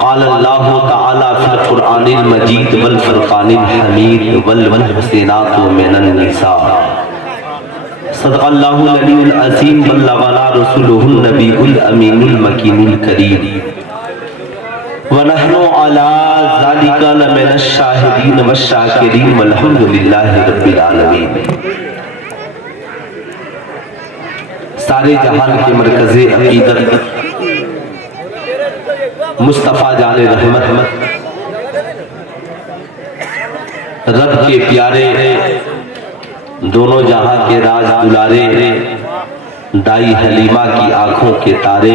क़ाल अल्लाहु तआला फ़िल क़ुरआनिल मजीद वल फ़ुरक़ानिल हमीद वल मुहसिनातु मिनन निसा सदक़ल्लाहुल अलीयुल अज़ीम बल्लगना रसूलुहुन नबीयुल अमीनुल मकीनुल करीम व नहनु अला ज़ालिका लमिनश शाहिदीन वश्शाकिरीन वल्हम्दुलिल्लाहि रब्बिल आलमीन। सारे जहान के मरकज़े अक़ीदत मुस्तफ़ा जाने रहमत रब के प्यारे दोनों जहां के राज दुलारे दाई हलीमा की आंखों के तारे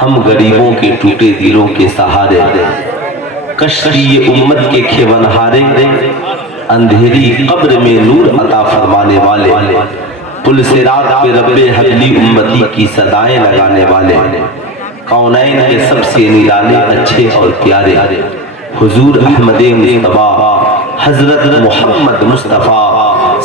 हम गरीबों के टूटे दिलों के सहारे कश्ती ये उम्मत के खेवनहारे अंधेरी कब्र में नूर अता फरमाने वाले पुल से रात पे रब्बे हबली उम्मती की सदाएं लगाने वाले कौनैन के सबसे निराले अच्छे और प्यारे हुजूर अहमद मुस्तफा हजरत मोहम्मद मुस्तफ़ा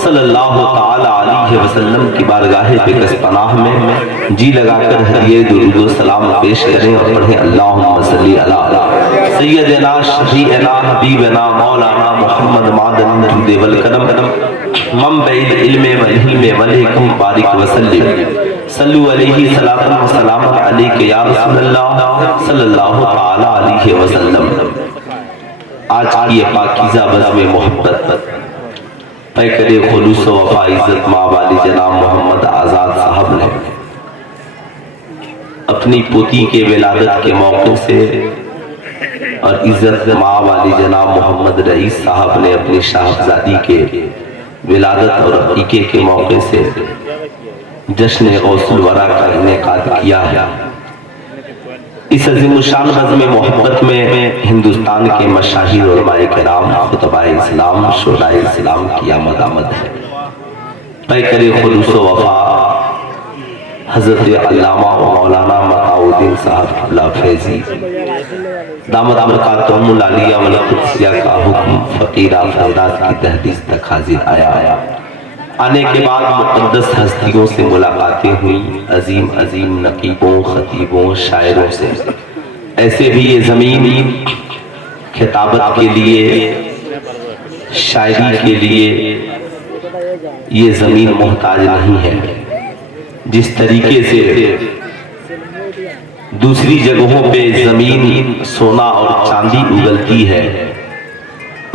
सल्लल्लाहु ताला अलैहि वसल्लम की बारगाह बेकस पनाह में जी लगाकर हदिये दुरूद व सलाम पेश करें और पढ़ें अल्लाहुम्मा सल्ली अला सय्यदना शफीअना हबीबना मौलाना मोहम्मद मादन वल करम मंबइल इल्म वल हिल्म वल हिकम बारिक वसल्लिम सल्लु अलैहि सलातन व सलामन अलैका या रसूलल्लाह सल्लल्लाहु ताला अलैहि वसल्लम। आज की ये पाकीज़ा बज़्म मोहब्बत पैकरे खुलूस व वफा इज़्ज़त माँ वाली जनाब मोहम्मद आज़ाद साहब ने अपनी पोती के विलादत के मौके से और इज़्ज़त माँ वाली जनाब मोहम्मद रईस साहब ने अपनी साहबजादी के विलादत और अकीके के मौके से जश्न गौसुल वरा का इनेकाद किया है। इस अज़ीमुशान बज़्म मोहब्बत में हिंदुस्तान के मशाहिर उलमाए किराम खुतबाए इस्लाम शोराए इस्लाम की आमद आमद है। पैकरे खुलूस व वफा हज़रत अल्लामा व मौलाना मताउद्दीन साहब क़िबला फैज़ी दामद बरकातुहुमुल आलिया वल कुद्सिया का हुक्म फ़कीरा फैज़ात की तहदीस तक हाजिर आया। आने के बाद मुक़द्दस हस्तियों से मुलाकातें हुई, अजीम अजीम नकीबों खतीबों शायरों से। ऐसे भी ये ज़मीन खिताबत के लिए शायरी के लिए ये ज़मीन मोहताज नहीं है। जिस तरीके से दूसरी जगहों पे ज़मीन सोना और चांदी उगलती है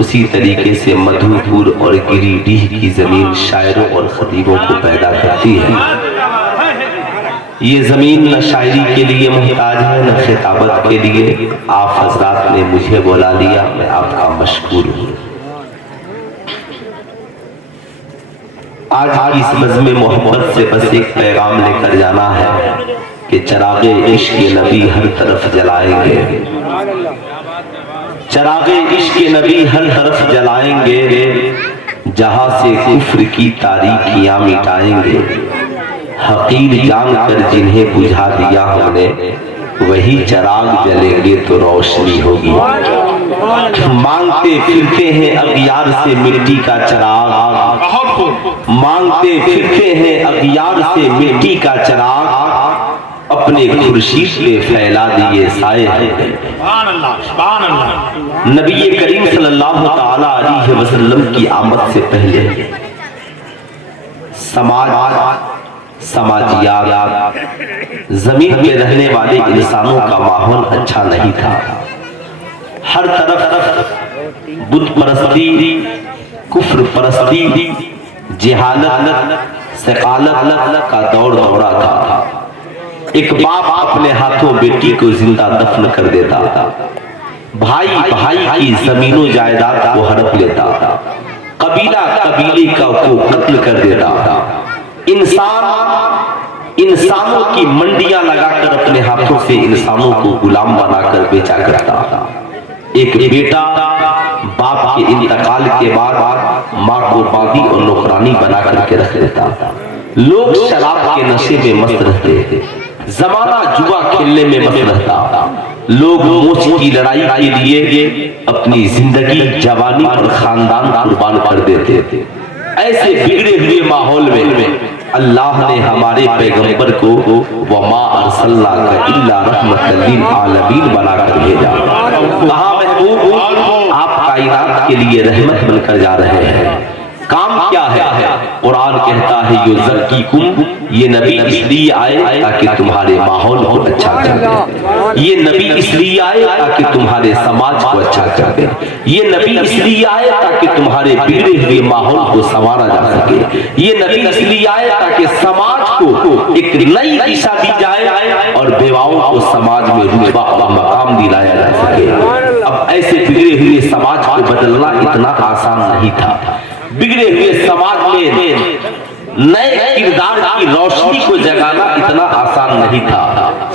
उसी तरीके से मधुपुर और गिरिडीह की जमीन शायरों और खतीबों को पैदा करती है। ये जमीन न शायरी के लिए मुहताज है न खिताबत के लिए। आप हजरात ने मुझे बुला लिया, मैं आपका मशकूर हूँ। आज की इस बज़्म मोहब्बत से बस एक पैगाम लेकर जाना है कि चरागे इश्क़ नबी हर तरफ जलाएंगे, चरागे इश्क़ नबी हर तरफ जलाएंगे, जहां से कुफ्र की तारीकियां मिटाएंगे। हकीर जानकर जिन्हें बुझा दिया हमने वही चराग जलेंगे तो रोशनी होगी। मांगते फिरते हैं अगियार से मिट्टी का चराग, मांगते फिरते हैं अगियार से मिट्टी का चराग, अपने खुर्शीद पे फैला दिए साए हैं। नबी करीम सल्लल्लाहु ताला अलैहि वसल्लम की आमद से पहले समाजियात जमीन पे रहने वाले इंसानों का माहौल अच्छा नहीं था। हर तरफ बुत परस्ती, कुफ्र परस्ती, जहालत, सकालत का दौर दौरा था। एक बाप अपने हाथों बेटी को जिंदा दफन कर देता था, भाई भाई की जमीनों जायदाद को हड़प लेता था, कबीला कबीले का को कत्ल कर देता था। इंसान इंसानों की मंडियां लगाकर अपने हाथों से इंसानों को गुलाम बनाकर बेचा करता था। एक बेटा बाप के इंतकाल के बाद माँ को बागी और नौकरानी बना करके रख लेता था। लोग शराब के नशे में मस्त रहते थे, जमाना जुआ खेलने में मस्त रहता। लोग मोच की लड़ाई के लिए अपनी जिंदगी, जवानी और खानदान कुर्बान कर देते थे। ऐसे बिगड़े हुए माहौल में अल्लाह ने हमारे पैगंबर को वमा अरसलनाका इल्ला रहमतल लिल आलमीन बनाकर भेजा। कहा महबूब आप कायनात के लिए रहमत बनकर जा रहे हैं, काम क्या है? कुरान कहता है युज़क्कीकुम, ये नबी इसलिए आए ताकि तुम्हारे माहौल को अच्छा कर दे, ये नबी इसलिए आए ताकि तुम्हारे समाज को अच्छा कर दे, ये नबी इसलिए आए ताकि तुम्हारे बिगड़े हुए माहौल को संवारा जा सके, ये नबी इसलिए आए ताकि समाज को एक नई दिशा दी जाए और बेवाओं को समाज में रुतबा और मकाम दिलाया जा सके। अब ऐसे बिगड़े हुए समाज को बदलना इतना आसान नहीं था। बिगड़े हुए समाज में नए किरदार की रोशनी को जगाना इतना आसान नहीं था।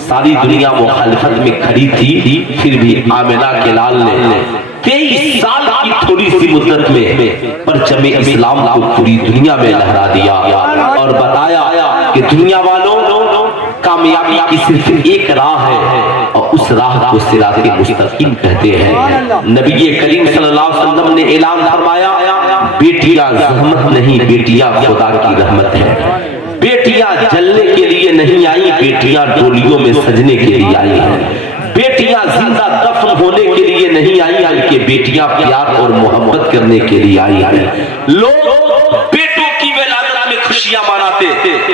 सारी दुनिया मुखालिफत में खड़ी थी, फिर भी आमिना के लाल ने 23 साल की थोड़ी सी मुद्दत में परचम इस्लाम को पूरी दुनिया में लहरा दिया और बताया कि दुनिया वालों, कामयाबी की सिर्फ एक राह है और उस राह को सिराते मुस्तकीम कहते हैं। नबी करीम सल्लल्लाहु अलैहि वसल्लम ने ऐलान फरमाया, बेटियां ज़हमत नहीं, बेटियां खुदा की रहमत है। बेटियां जलने के लिए नहीं आई, बेटियां डोलियों में सजने के लिए आई हैं। बेटियां जिंदा दफन होने के लिए नहीं आई, बल्कि बेटियां प्यार और मोहब्बत करने के लिए आई हैं। लोग बेटों की विलादत में खुशियां मनाते,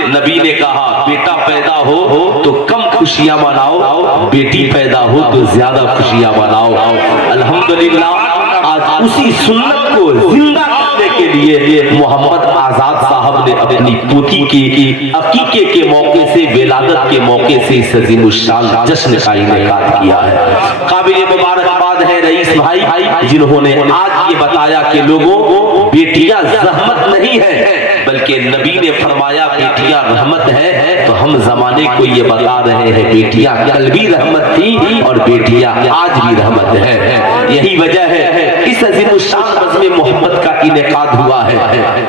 नबी ने कहा बेटा पैदा हो तो कम खुशियां मनाओ, बेटी पैदा हो तो ज्यादा खुशियां मनाओ। अल्हम्दुलिल्लाह आज उसी सुन्नत को जिंदा करने के लिए मोहम्मद आजाद साहब ने अपनी पोती की अकीके के मौके से, विलादत के मौके से इस अज़ीमुश्शान जश्न का इनेकाद किया है। काबिल मुबारकबाद है रईस भाई जिन्होंने आज ये बताया कि लोगों बेटियां ज़हमत नहीं है, बल्कि नबी ने फरमाया बेटियां रहमत है। तो हम जमाने को ये बता रहे हैं बेटियां कल भी रहमत थी और बेटियां आज भी रहमत है। यही वजह है इस अज़ीमुश्शान बज़्म मोहब्बत का इनेकाद हुआ है।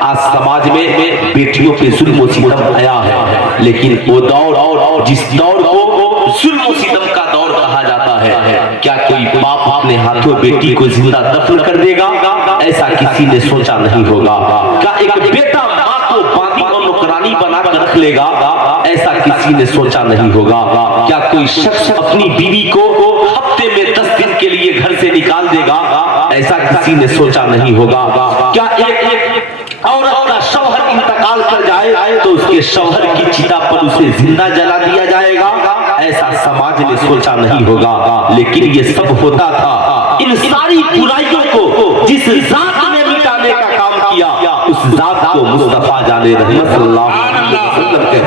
आज समाज में बेटियों पे जुल्म सितम आया है, लेकिन वो दौर जिस दौर को जुल्म सितम का दौर कहा जाता है, क्या कोई बाप अपने हाथों बेटी को जिंदा दफन कर देगा? ऐसा किसी ने सोचा नहीं होगा। क्या एक बेटा माँ को बांदी और नौकरानी बनाकर रख लेगा? ऐसा किसी ने सोचा नहीं होगा। क्या कोई शख्स अपनी बीवी को हफ्ते में 10 दिन के लिए घर से निकाल देगा? ऐसा किसी ने सोचा नहीं होगा। क्या एक औरत का शौहर इंतकाल कर जाए तो उसके शौहर की चिता पर उसे जिंदा जला दिया जाएगा? ऐसा समाज ने सोचा नहीं होगा। लेकिन ये सब होता था इन सारी बुराइयों को जिस जात ने मिटाने का काम किया, उस जात को मुस्तफा जाने रहमत सल्लल्लाहु अलैहि वसल्लम के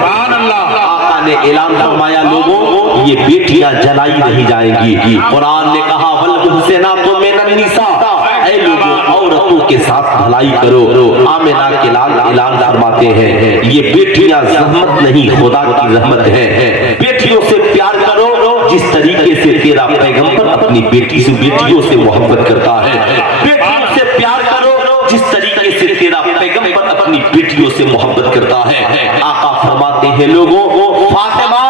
आका ने ऐलान फरमाया, लोगों ये बेटियां जलाई नहीं जाएंगी। कुरान ने कहा वल मुहसिनातु मिनन निसा, ऐ लोगों औरतों के साथ भलाई करो। आमिना के लाल ऐलान फरमाते हैं ये बेटियां ज़हमत नहीं, खुदा की रहमत है। बेटियों से प्यार करो जिस तरीके से तेरा पैगंबर अपनी बेटियों से मोहब्बत करता है। बेटियों से प्यार करो जिस तरीके से तेरा पैगंबर अपनी बेटियों से मोहब्बत करता है। आका फरमाते हैं लोगों फातिमा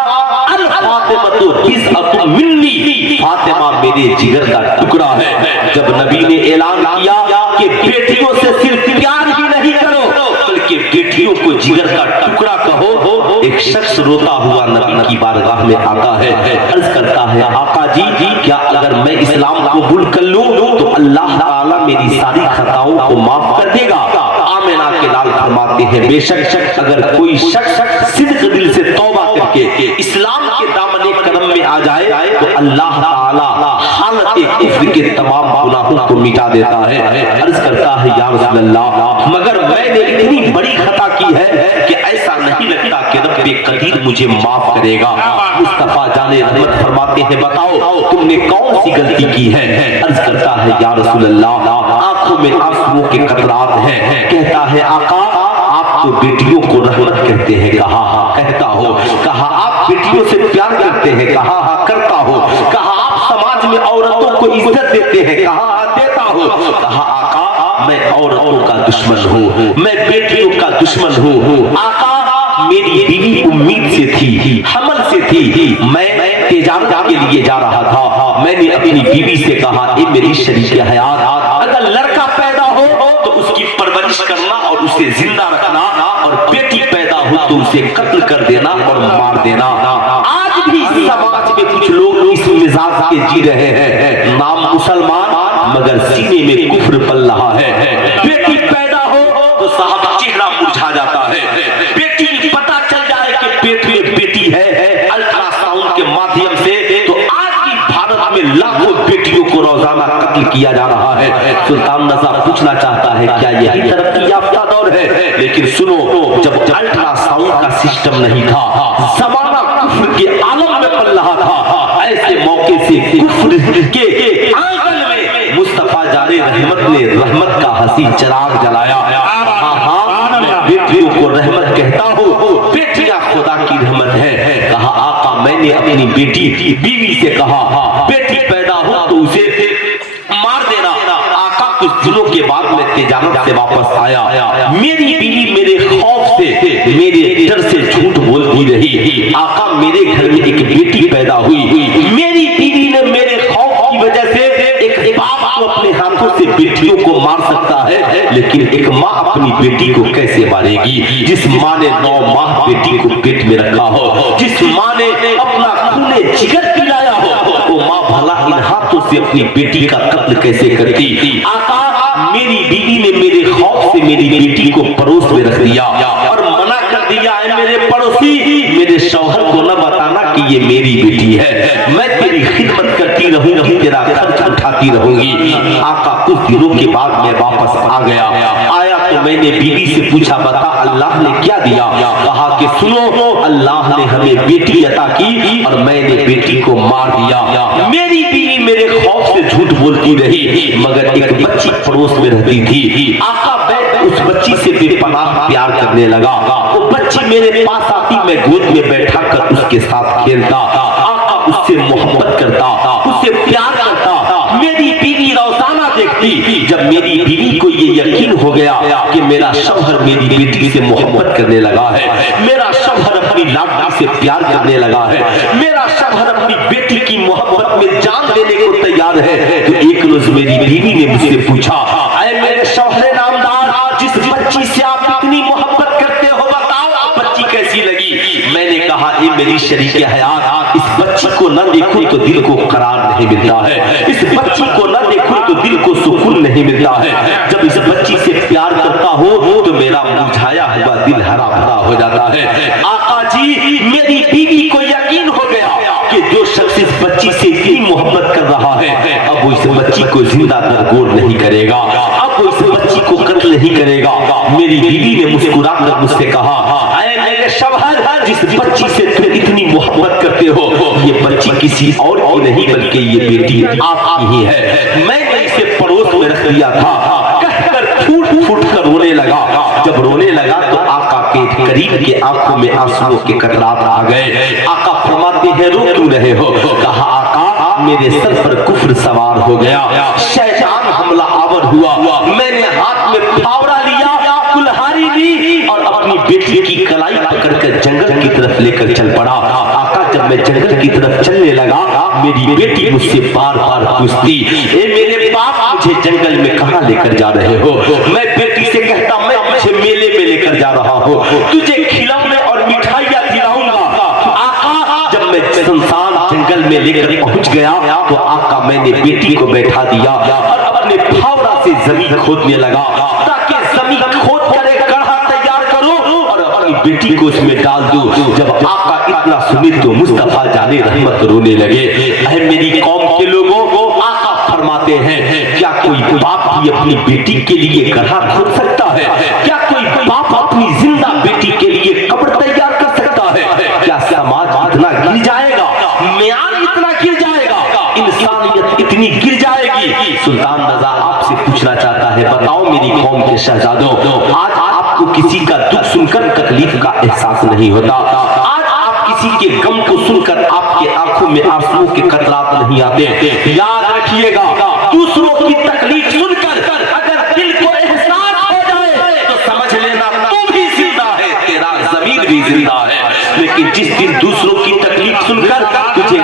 अल फातिमा हिस्सतुम मिन्नी, फातिमा मेरे जिगर का टुकड़ा है। जब नबी ने ऐलान किया कि बेटियों से सिर्फ प्यार ही नहीं करो बल्कि बेटियों को जिगर का टुकड़ा कहो, एक शख्स रोता हुआ नबी की बारगाह में आता है, अर्ज करता है आका जी क्या अगर मैं इस्लाम को कबूल कर लूं तो अल्लाह ताला मेरी सारी खताओं को माफ कर देगा? आमिना के लाल फरमाते हैं बेशक अगर कोई शख्स सिद्क दिल से तौबा करके इस्लाम के दामन करम में आ जाए तो अल्लाह ताला हालत कुफ्र के तमाम गुनाहों को मिटा देता है। अर्ज करता है या रसूल अल्लाह मगर मैंने इतनी बड़ी खता की है कि ऐसा नहीं लगता कि रब्बे कदीर मुझे माफ करेगा। मुस्तफा जाने रहमत फरमाते हैं बताओ तुमने कौन सी गलती की है? अर्ज करता है या रसूल अल्लाह आंखों में आंसुओं के कतरात हैं। कहता है आका आप तो बेटियों को रहमत कहते हैं, कहा हाँ कहता हो। कहा आप बेटियों से प्यार करते हैं, कहा हाँ करता हो। कहा आप समाज में औरतों को इज्जत देते हैं, कहा हाँ देता हो। कहा आका मैं औरतों का दुश्मन हूँ, मैं बेटियों का दुश्मन हूँ। आका मेरी बीवी उम्मीद से थी, हमल से थी, मैं तिजारत के लिए जा रहा था। मैंने अपनी बीवी से कहा ए मेरी शरीके हयात अगर लड़का पैदा हो तो उसकी परवरिश करना और उसे जिंदा रखना, और बेटी पैदा हो तो उसे कत्ल कर देना और मार देना। आज भी समाज में कुछ लोग इस मिजाज के जी रहे हैं, नाम मुसलमान मगर सीने में कुफ्र पल रहा है। बेटी पैदा हो तो साहब चेहरा मुरझा जाता है, बेटी पता चल जाए कि पेट में बेटी है अल्ट्रासाउंड के माध्यम से, तो आज भी भारत में लाखों बेटियों को रोजाना कत्ल किया जा रहा है। सुल्तान रजा पूछना चाहता है क्या यही तरक्की याफ्ता दौर है? लेकिन सुनो, जब अल्ट्रासाउंड का सिस्टम नहीं था, जमाना कुफ्र के आलम में पल रहा था, ऐसे मौके से कुफ्र के आंगन में मुस्तफा जाने रहमत ने रहमत का हसी चिराग जलाया। बेटियों को रहमत कहता हूँ, बेटियां खुदा की रहमत है। कहा आका मैंने अपनी बेटी बीवी से कहा बेटी पैदा हो तो उसे मार देना। आका कुछ दिनों के बाद में तिजारत से वापस आया, मेरी बीवी मेरे खौफ से मेरे डर से झूठ बोलती रही। आका मेरे घर में एक बेटी पैदा हुई, मेरी बीवी ने मेरे खौफ की वजह से, एक बाप को अपने हाथों से बेटियों को मार सकता है लेकिन एक माँ अपनी बेटी को कैसे मारेगी? जिस माँ ने 9 माह बेटी को पेट में रखा हो, जिस माँ ने अपना खूने जिगर पिलाया हो, वो माँ भला इन हाथों से अपनी बेटी का कत्ल कैसे करती? आका मेरी बीवी ने मेरे खौफ से मेरी बेटी को पड़ोस में रख दिया और मना कर दिया है मेरे पड़ोसी मेरे शौहर को न बताना कि ये मेरी बेटी है, मैं तेरी खिदमत करती रहूंगी, तेरा खर्च उठाती रहूंगी। आका कुछ दिनों के बाद मैं वापस आ गया, आया तो मैंने बीवी से पूछा बता अल्लाह ने क्या दिया? कहा कि सुनो, अल्लाह ने हमें बेटी अता की और मैंने बेटी को मार दिया। मेरी बीवी मेरे खौफ से झूठ बोलती रही मगर एक बच्ची पड़ोस में रहती थी। आका उस बच्ची से बेपनाह प्यार करने लगा, वो बच्ची मेरे पास आती, मैं गोद में बैठा कर उसके साथ खेलता। आका उससे मोहब्बत करता, उससे प्यार करता। मेरी बीवी रोजाना देखती, जब मेरी बीवी को ये यकीन हो गया कि मेरा शौहर मेरी बेटी से मोहब्बत करने लगा है, मेरा शौहर अपनी लाडली से प्यार करने लगा है, मेरा शौहर अपनी बेटी की मोहब्बत में जान देने को तैयार है, तो एक रोज मेरी बीवी ने मुझसे पूछा अरे मेरे शौहर नामदार, जिस बच्ची से आप इतनी मोहब्बत करते हो बताओ आप बच्ची कैसी लगी? मैंने कहा ये मेरी शरीके हयात, इस बच्ची को न देखूं तो दिल को करार नहीं मिलता है, इस बच्ची को न देखूं तो दिल को सुकून नहीं मिलता है। जब इस बच्ची से प्यार करता हूँ तो मेरा मुरझाया हुआ दिल हरा भरा हो जाता है। आका जी मेरी बीवी को यकीन हो गया कि जो शख्स इस बच्ची से इतनी मोहब्बत कर रहा है अब वो इस बच्ची को जिंदा दरगोर नहीं करेगा, अब वो इस बच्ची को कत्ल नहीं करेगा। मेरी बीवी ने मुस्कुरा कर मुझसे कहा अरे मेरे शौहर, जिस बच्ची से तुम इतनी मोहब्बत करते हो ये बच्ची किसी और की नहीं बल्कि ये बेटी आपकी ही है, मैंने इसे पड़ोस में रख दिया था। कहकर फूट फूट कर रोने लगा। जब रोने लगा तो आका के करीब के आंखों में आंसुओं के कतरात आ गए। आका फरमाते हैं रो क्यों रहे हो? कहा आका मेरे सर पर कुफ्र सवार हो गया, शैतान हमला आवर हुआ, मैंने हाथ में फावड़ा लिया, कुल्हाड़ी ली और अपनी बेटी की कलाई पकड़कर जंगल की तरफ लेकर चल पड़ा। आका जब मैं जंगल की तरफ चलने लगा मेरी बेटी मुझसे बार बार पूछती ए मेरे बाप मुझे जंगल में कहाँ लेकर जा रहे हो? मैं बेटी से कहता मैं मुझे मेले में लेकर जा रहा हूँ, तुझे खिलौने और मिठाइयाँ दिलाऊंगा। आका जब मैं सुनसान जंगल में लेकर पहुंच गया तो आका मैंने बेटी को बैठा दिया और अपने फावड़ा से जमीन खोदने लगा ताकि जमीन खोद कर एक गड्ढा तैयार करूं और अपनी बेटी को उसमें डाल दूं। जब आका इतना सुने तो मुस्तफा जाने रहमत रोने लगे। अरे मेरी कौम के लोगों को आका फरमाते हैं क्या कोई बाप भी अपनी बेटी के लिए गड्ढा खोद सकता है? क्या कोई बाप अपनी जिंदा बेटी के लिए कब्र तैयार कर सकता है? क्या समाज इतना गिर जाएगा, म्यान इतना गिर जाएगा, इंसानियत इतनी गिर जाएगी? सुल्तान रजा आपसे पूछना चाहता है बताओ मेरी कौम के शहजादों, आज आपको किसी का दुख सुनकर तकलीफ का एहसास नहीं होता? आज आप किसी के गम को सुनकर आपके आंखों में आंसुओं के कतरात नहीं आते? याद रखिएगा दूसरों की तकलीफ सुनकर अगर दिल को एहसास हो जाए तो समझ लेना तू भी जिंदा है, तेरा ज़मीर भी जिंदा है। लेकिन जिस दिन दूसरों की तकलीफ सुनकर तुझे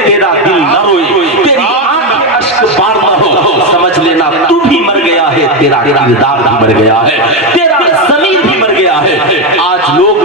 तेरा दिल न रोए, तेरी आंखें अश्क बार न हो, समझ लेना तू भी मर गया है, तेरा किरदार भी मर गया है, तेरा ज़मीर भी मर गया है। आज लोग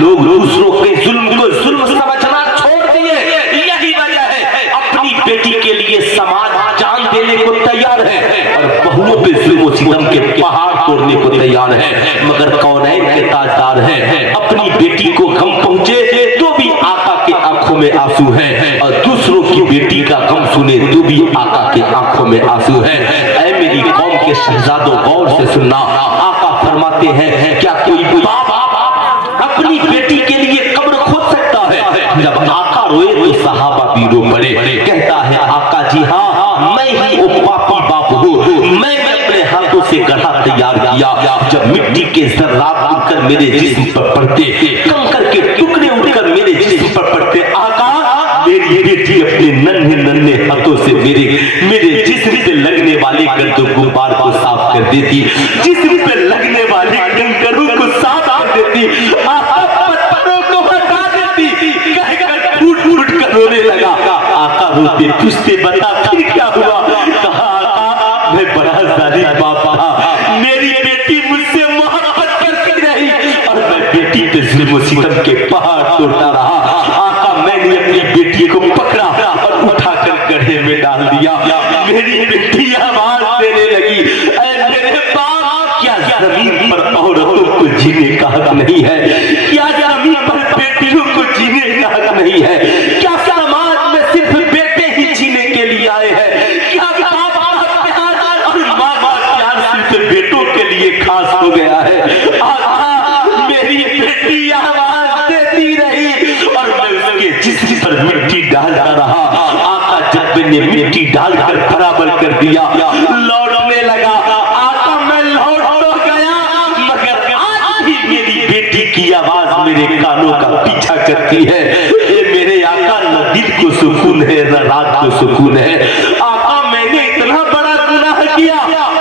लोग दूसरों के जुल्म को जुल्म समझना छोड़ दिए। यही वजह है अपनी बेटी के लिए समाज जान देने को तैयार है और बहुओं पे जुल्म सितम के पहाड़ तोड़ने को तैयार है। मगर कौनैन के ताजदार है, अपनी बेटी को गम पहुंचे तो भी आका के आंखों में आंसू है और दूसरों की बेटी का गम सुने तो भी आका के आंखों में आंसू है। ऐ मेरी कौम के शहजादों गौर से सुनना, आका फरमाते हैं क्या कोई बाप अपनी बेटी के लिए कब्र खोद सकता है? जब आका रोए तो सहाबा भी रो पड़े। कहता है आका जी हाँ, मैं ही वो पापी बाप हूँ, मैंने अपने हाथों से गढ़ा तैयार किया। जब मिट्टी के जर्रात उठकर मेरे जिस्म पर पड़ते, कंकर के टुकड़े उठकर मेरे जिस्म पर पड़ते, आका मेरी बेटी अपने नन्हे नन्हे हाथों से मेरे जिस्म पे लगने वाले गर्द गुबार को साफ कर देती, जिस्म पे लगने वाले कंकरों को साफ कर देती, पत्थरों को हटा देती। कहकर फूट कर रोने लगा। आका रोते पूछते बता फिर क्या हुआ? कहा आका मैं बड़ा जालिम बाप था, मेरी बेटी मुझसे मोहब्बत करती रही और मैं बेटी पे जुल्म सितम के पहाड़ तोड़ता रहा। आका मैंने अपनी बेटी को पकड़ा और उठाकर गड्ढे में डाल दिया। मेरी बेटी आवाज देने लगी, मेरे बाप क्या जमीन पर औरतों को जीने का हक नहीं है? क्या जमीन पर बेटियों को जीने का हक नहीं है? क्या समाज में सिर्फ बेटे ही जीने के लिए आए हैं? क्या बाप का प्यार और माँ का प्यार सिर्फ बेटों के लिए खास हो गया है? आका मेरी बेटी आवाज देती रही और मैं उसके जिस्म पर मिट्टी डालता रहा। आका जब मैंने मिट्टी डालकर बराबर कर दिया, लौटने लगा। आका मैं लौट तो गया मगर आज भी मेरी बेटी की आवाज मेरे कानों का पीछा करती है। ये मेरे आका न दिल को सुकून है न रात को सुकून है। आका मैंने इतना बड़ा गुनाह किया,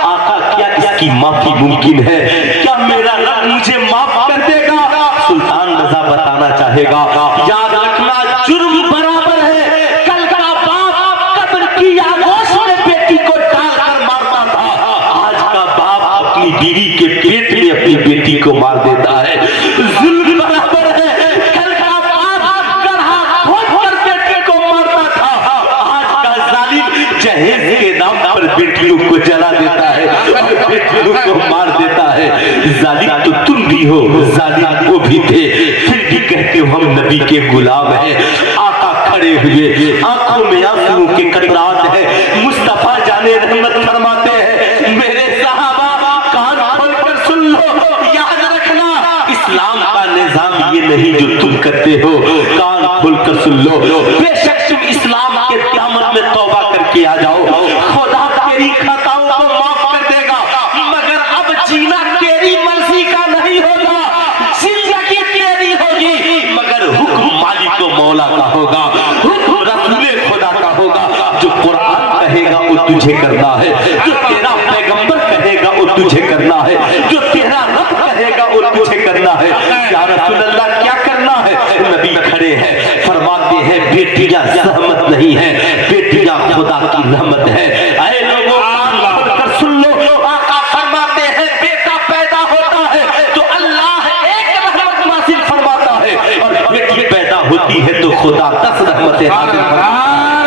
आका क्या इसकी माफी मुमकिन है? क्या मेरा रब मुझे माफ कर देगा? सुल्तान रजा बताना चाहेगा, याद रखना जुर्म बराबर है। कल का बाप कब्र की आगोश में बेटी को डालकर मारता था, आज का बाप अपनी बीवी के पेट में अपनी बेटी को मार देता है। जुल्म बराबर है। कल का बाप गढ़ा खोदकर बेटी को मारता था, आज का जालिम जहेज के नाम पर बेटियों को जला देता है, बेटियों को मार देता है। जालिम तो तुम भी हो, जालिम वो भी थे, फिर भी कहते हो हम नबी के गुलाम हैं। आका खड़े हुए, आंखों में आंसुओं के कतरात है। मुस्तफा जाने रहमत फरमाते हैं, मेरे सहाबा कान खोलकर सुन लो, याद रखना इस्लाम का निजाम ये नहीं जो तुम करते हो। कान खोलकर सुन लो, बेशक तुम इस्लाम के दामन में तौबा करके आ जाओ, खुदा तेरी खताओं को माफ कर देगा, मगर अब जीना तेरी मर्जी का नहीं होगा। जिंदगी तेरी होगी मगर हुक्म मालिक व मौला का होगा, हुक्म रसूले खुदा का होगा। जो कुरान कहेगा वो तुझे करना है, जो तेरा पैगंबर कहेगा वो तुझे करना है, जो तेरा रब कहेगा वो तुझे करना है। या रसूल अल्लाह क्या करना है? नबी खड़े हैं, फरमाते हैं बेटियां सहमत नहीं है, बेटियां खुदा की रहमत है। ऐ लोगों कर सुन लो, आका फरमाते हैं बेटा पैदा होता है तो अल्लाह एक रहमत नाज़िल फरमाता है और बेटी पैदा होती है तो खुदा 10 रहमतें नाज़िल फरमाता है।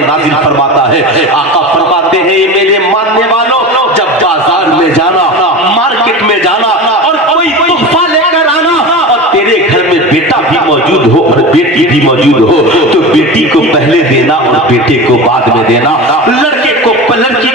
नाज़िल फरमाता है। आका फरमाते हैं मेरे मानने वालों, जब बाजार में जाना, मार्केट में जाना और कोई तोहफा लेकर आना और तेरे घर में बेटा भी मौजूद हो और बेटी भी मौजूद हो तो बेटी को पहले देना और बेटे को बाद में देना, लड़की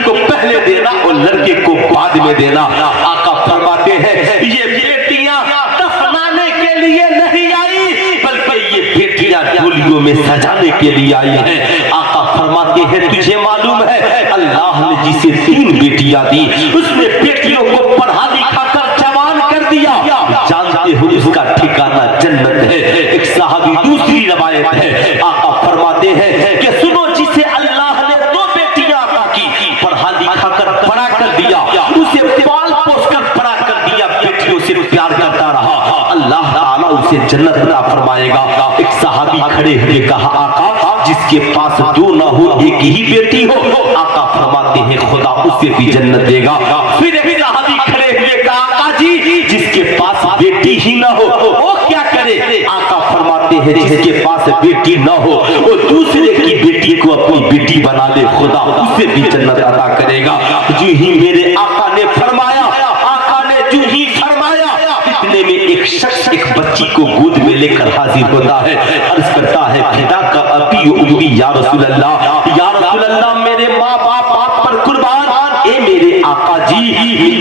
को पहले देना और लड़के को बाद में देना। आका फरमाते हैं ये बेटियां दफनाने के लिए नहीं आई बल्कि ये बेटियां डोलियों में सजाने के लिए आई हैं। आका फरमाते हैं तुझे मालूम है अल्लाह ने जिसे 3 बेटियां दी उसने बेटियों को पढ़ा लिखा कर जवान कर दिया, जानते हो उसका ठिकाना जन्नत है। एक साहबी दूसरी रवायत है, आका फरमाते हैं कि सुनो जिसे अल्लाह उसे जन्नत अता फरमाएगा। एक सहाबी खड़े हुए कहा, आका जिसके पास दो ना हो एक ही बेटी हो, आका फरमाते हैं खुदा उसे भी जन्नत देगा। फिर एक सहाबी खड़े हुए कहा, आका जी जिसके पास बेटी ही ना हो वो क्या करे? आका फरमाते हैं जिसके पास बेटी ना हो वो दूसरे की बेटी को अपनी बेटी बना ले, खुदा उसे भी जन्नत अता करेगा। जो ही मेरे आका ने फरमाया, इतने में एक शख्स एक बच्ची को गोद में लेकर हाजिर होता है, अर्ज करता है फिदा का अबी उम्मी या रसूल अल्लाह मेरे माँ बाप पर कुर्बान, ए मेरे आका जी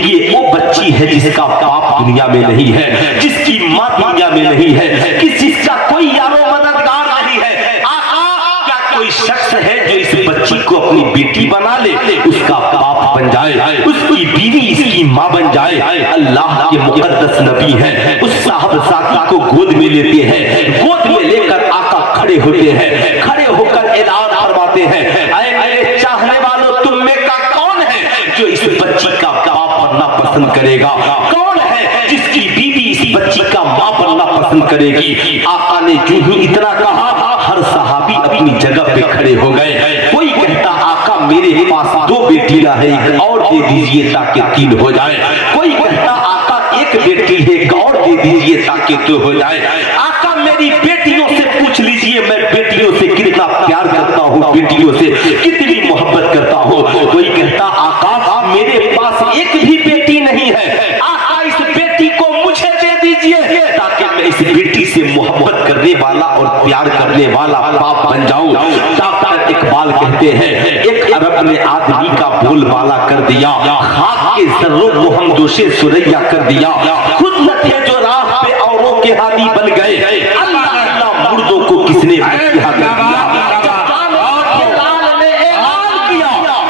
ये वो बच्ची है जिसका बाप दुनिया में नहीं है, जिसकी माँ दुनिया में नहीं है, जिसका कोई यारो मददगार नहीं है। आका क्या कोई शख्स है जो इस बच्ची को अपनी बेटी बना ले, उसका बाप बन जाए, उसकी बीवी इसकी माँ बन जाए? अल्लाह के मुकद्दस नबी हैं, उस साहब साथी को गोद में लेते हैं, गोद में लेकर आका खड़े होते हैं, खड़े होकर ऐलान फरमाते हैं, ऐ मेरे चाहने वालों तुम में का कौन है जो इस बच्ची का बाप बनना पसंद करेगा? कौन है जिसकी बीवी इस बच्ची का माँ बनना पसंद करेगी? आका ने जो ही इतना कहा हर सहाबी अपनी जगह पे खड़े हो गए। कोई कहता आका मेरे पास दो बेटियां है, एक और दे दीजिए ताकि तीन हो जाए। कोई कहता आका एक बेटी है, एक और दे दीजिए ताकि दो हो जाए। आका मेरी बेटियों से पूछ लीजिए मैं बेटियों से कितना प्यार करता हूँ, बेटियों से कितनी मोहब्बत करता हूँ। कोई कहता आका मेरे पास एक भी बेटी नहीं है, आका इस बेटी को मुझे दे दीजिए ताकि मैं इस बेटी से मोहब्बत करने वाला और प्यार करने वाला बाप बन जाऊं। डॉक्टर इकबाल कहते हैं एक अरब ने आदमी का बोलबाला कर दिया, खाक के जर्रों को हम दोषे सुरैया कर दिया, खुद न थे जो राह पे औरों के हादी बन गए, अल्लाह अल्लाह मुर्दों को किसने मसीहा कर दिया।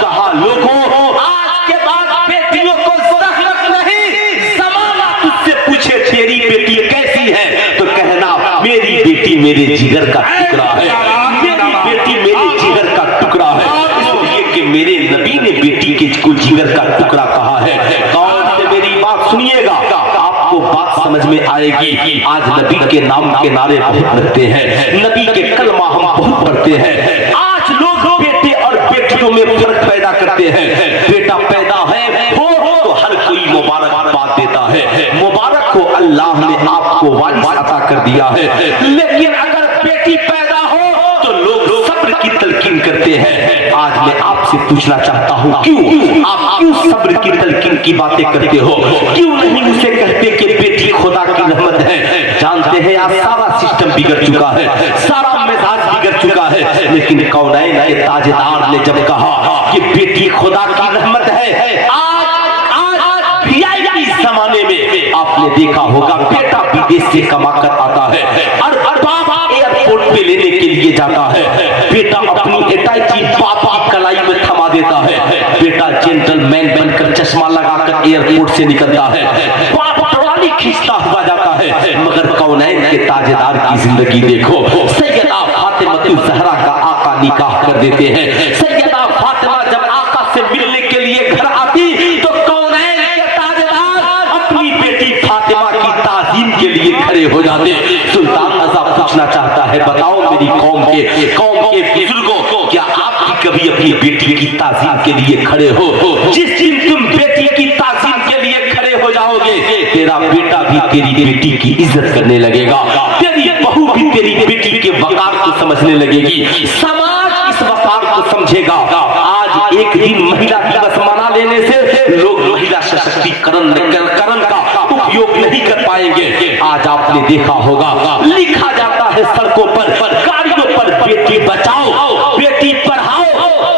कहा लोगों आज के बाद बेटियों को ज़रूरत नहीं, ज़माना तुझसे पूछे तेरी बेटी कैसी है तो कहना मेरी बेटी मेरे जिगर का टुकड़ा है, मेरी बेटी मेरे जिगर का टुकड़ा है, इसलिए कि मेरे नबी ने बेटी के को जिगर का टुकड़ा कहा है। कौन से मेरी बात सुनिएगा, आपको बात समझ में आएगी। आज नबी के नाम के नारे बहुत लगते हैं, नबी के कलमा हम बहुत पढ़ते हैं। आज लोग बेटे और बेटियों में फर्क पैदा करते हैं। बेटा पैदा है हो तो हर कोई मुबारकबाद देता है, मुबारक हो अल्लाह ने आपको वारिस अता कर दिया है। लेकिन अगर बेटी पैदा हो तो लोग सब्र की तलकीन करते हैं। आज मैं आपसे पूछना चाहता हूँ क्यों आप क्यों सब्र की तलकीन की बातें करते हो? क्यों नहीं उसे कहते कि बेटी खुदा की रहमत है? जानते हैं आज सारा सिस्टम बिगड़ चुका है, सारा मिजाज बिगड़ चुका है, लेकिन कौनैन के ताजदार ने जब कहा कि बेटी खुदा की रहमत है, आज जमाने में आपने देखा होगा बेटा विदेश से कमा कर आता है और बाप एयरपोर्ट पे लेने के लिए जाता है, बेटा अपनी अटैची बाप की कलाई में थमा देता है, बेटा जेंटलमैन बनकर चश्मा लगाकर एयरपोर्ट से निकलता है, बाप ट्रॉली खींचता हुआ जाता है। मगर कौनैन के ताजदार की जिंदगी देखो, सैयदा फातिमा ज़हरा का आका निकाह कर देते हैं। सैयदा फातिमा जब आका से मिलने के लिए घर आती तो कौनैन के ताजदार अपनी बेटी फातिमा की ताज़ीम के लिए खड़े हो जाते। सुल्तान रज़ा पूछना चाहता है बताओ मेरी कौम के बुजुर्गों क्या आप भी कभी अपनी बेटी की ताज़ीम के लिए खड़े हो? जिस दिन तुम बेटी की ताज़ीम के लिए खड़े हो जाओगे तेरा बेटा भी तेरी बेटी की इज्जत करने लगेगा, तेरी बहू भी तेरी बेटी के वकार को समझने लगेगी, समाज इस वकार को समझेगा। आज एक दिन महिला दिवस मना लेने से लोग महिला सशक्तिकरण का उपयोग नहीं कर पाएंगे। आज आपने देखा होगा लिखा जाता है सड़कों पर, गाड़ियों पर बेटी बचाओ बेटी पढ़ाओ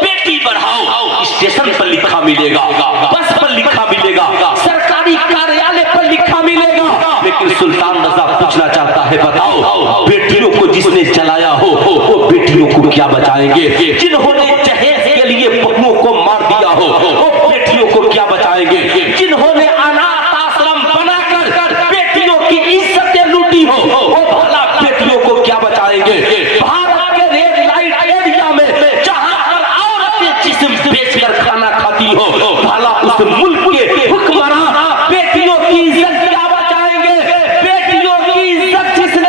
बेटी बढ़ाओ, स्टेशन पर लिखा मिलेगा, बस पर लिखा मिलेगा, सरकारी कार्यालय पर लिखा मिलेगा। लेकिन सुल्तान रज़ा पूछना चाहता है बताओ बेटियों को जिसने जलाया हो वो बेटियों को क्या बचाएंगे? जिन्होंने जहेज के लिए बहुओं को मार दिया हो वो बेटियों को क्या बचाएंगे? जिन्होंने अनाथ आश्रम बनाकर बेटियों की इज्जतें लूटी हो वो भला बेटियों को क्या बचाएंगे? भारत के रेड लाइट एरिया में जहां पर औरतें जिस्म बेचकर खाना खाती हो भला उस मुल्क के हुक्मरान बेटियों की इज्जत क्या बचाएंगे? बेटियों की इज्जत जिसने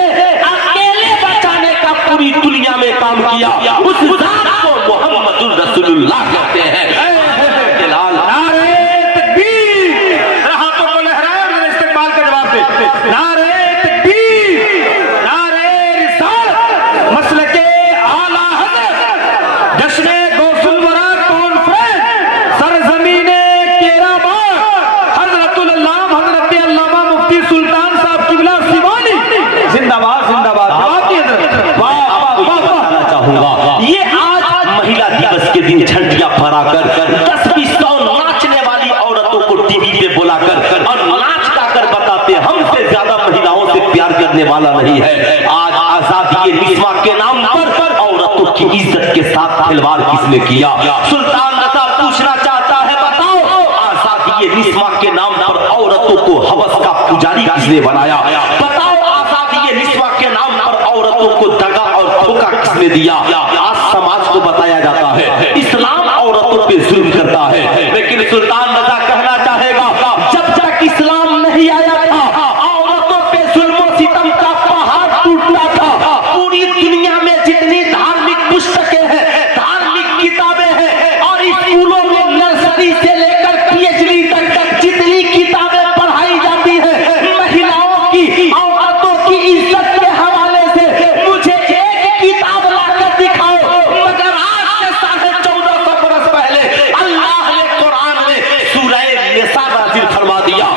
के दिन झंडियां फहराकर 10-20 नाचने वाली औरतों को टीवी पे बुलाकर और नाच गाकर बताते हमसे ज्यादा महिलाओं से प्यार करने वाला नहीं है। आज आजादी निस्वां के नाम पर औरतों की इज्जत के साथ खिलवाड़ किसने किया? सुल्तान रजा पूछना चाहता है, बताओ आजादी निस्वां के नाम पर औरतों को हवस का पुजारी किसने बनाया? बताओ आजादी निस्वां के नाम पर औरतों को दगा और धोखा किसने दिया? आज समाज को बताया जाता है इस्लाम औरतों पे जुल्म करता है, लेकिन सुल्तान रजा कहना चाहेगा जब तक इस्लाम नहीं आया था औरतों पे जुल्म सितम का पहाड़ टूटता था। पूरी दुनिया में जितनी धार्मिक पुस्तकें हैं, धार्मिक किताबें हैं और स्कूलों में नर्सरी से लेकर पीएचडी तक जितनी किताबें पढ़ाई जाती है महिलाओं की, औरतों की इज्जत के हवाले से, मुझे एक किताब लाकर दिखाओ। मगर आज से 1450 बरस पहले अल्लाह ने कुरान में सूरह निसा नाज़िल फरमा दिया,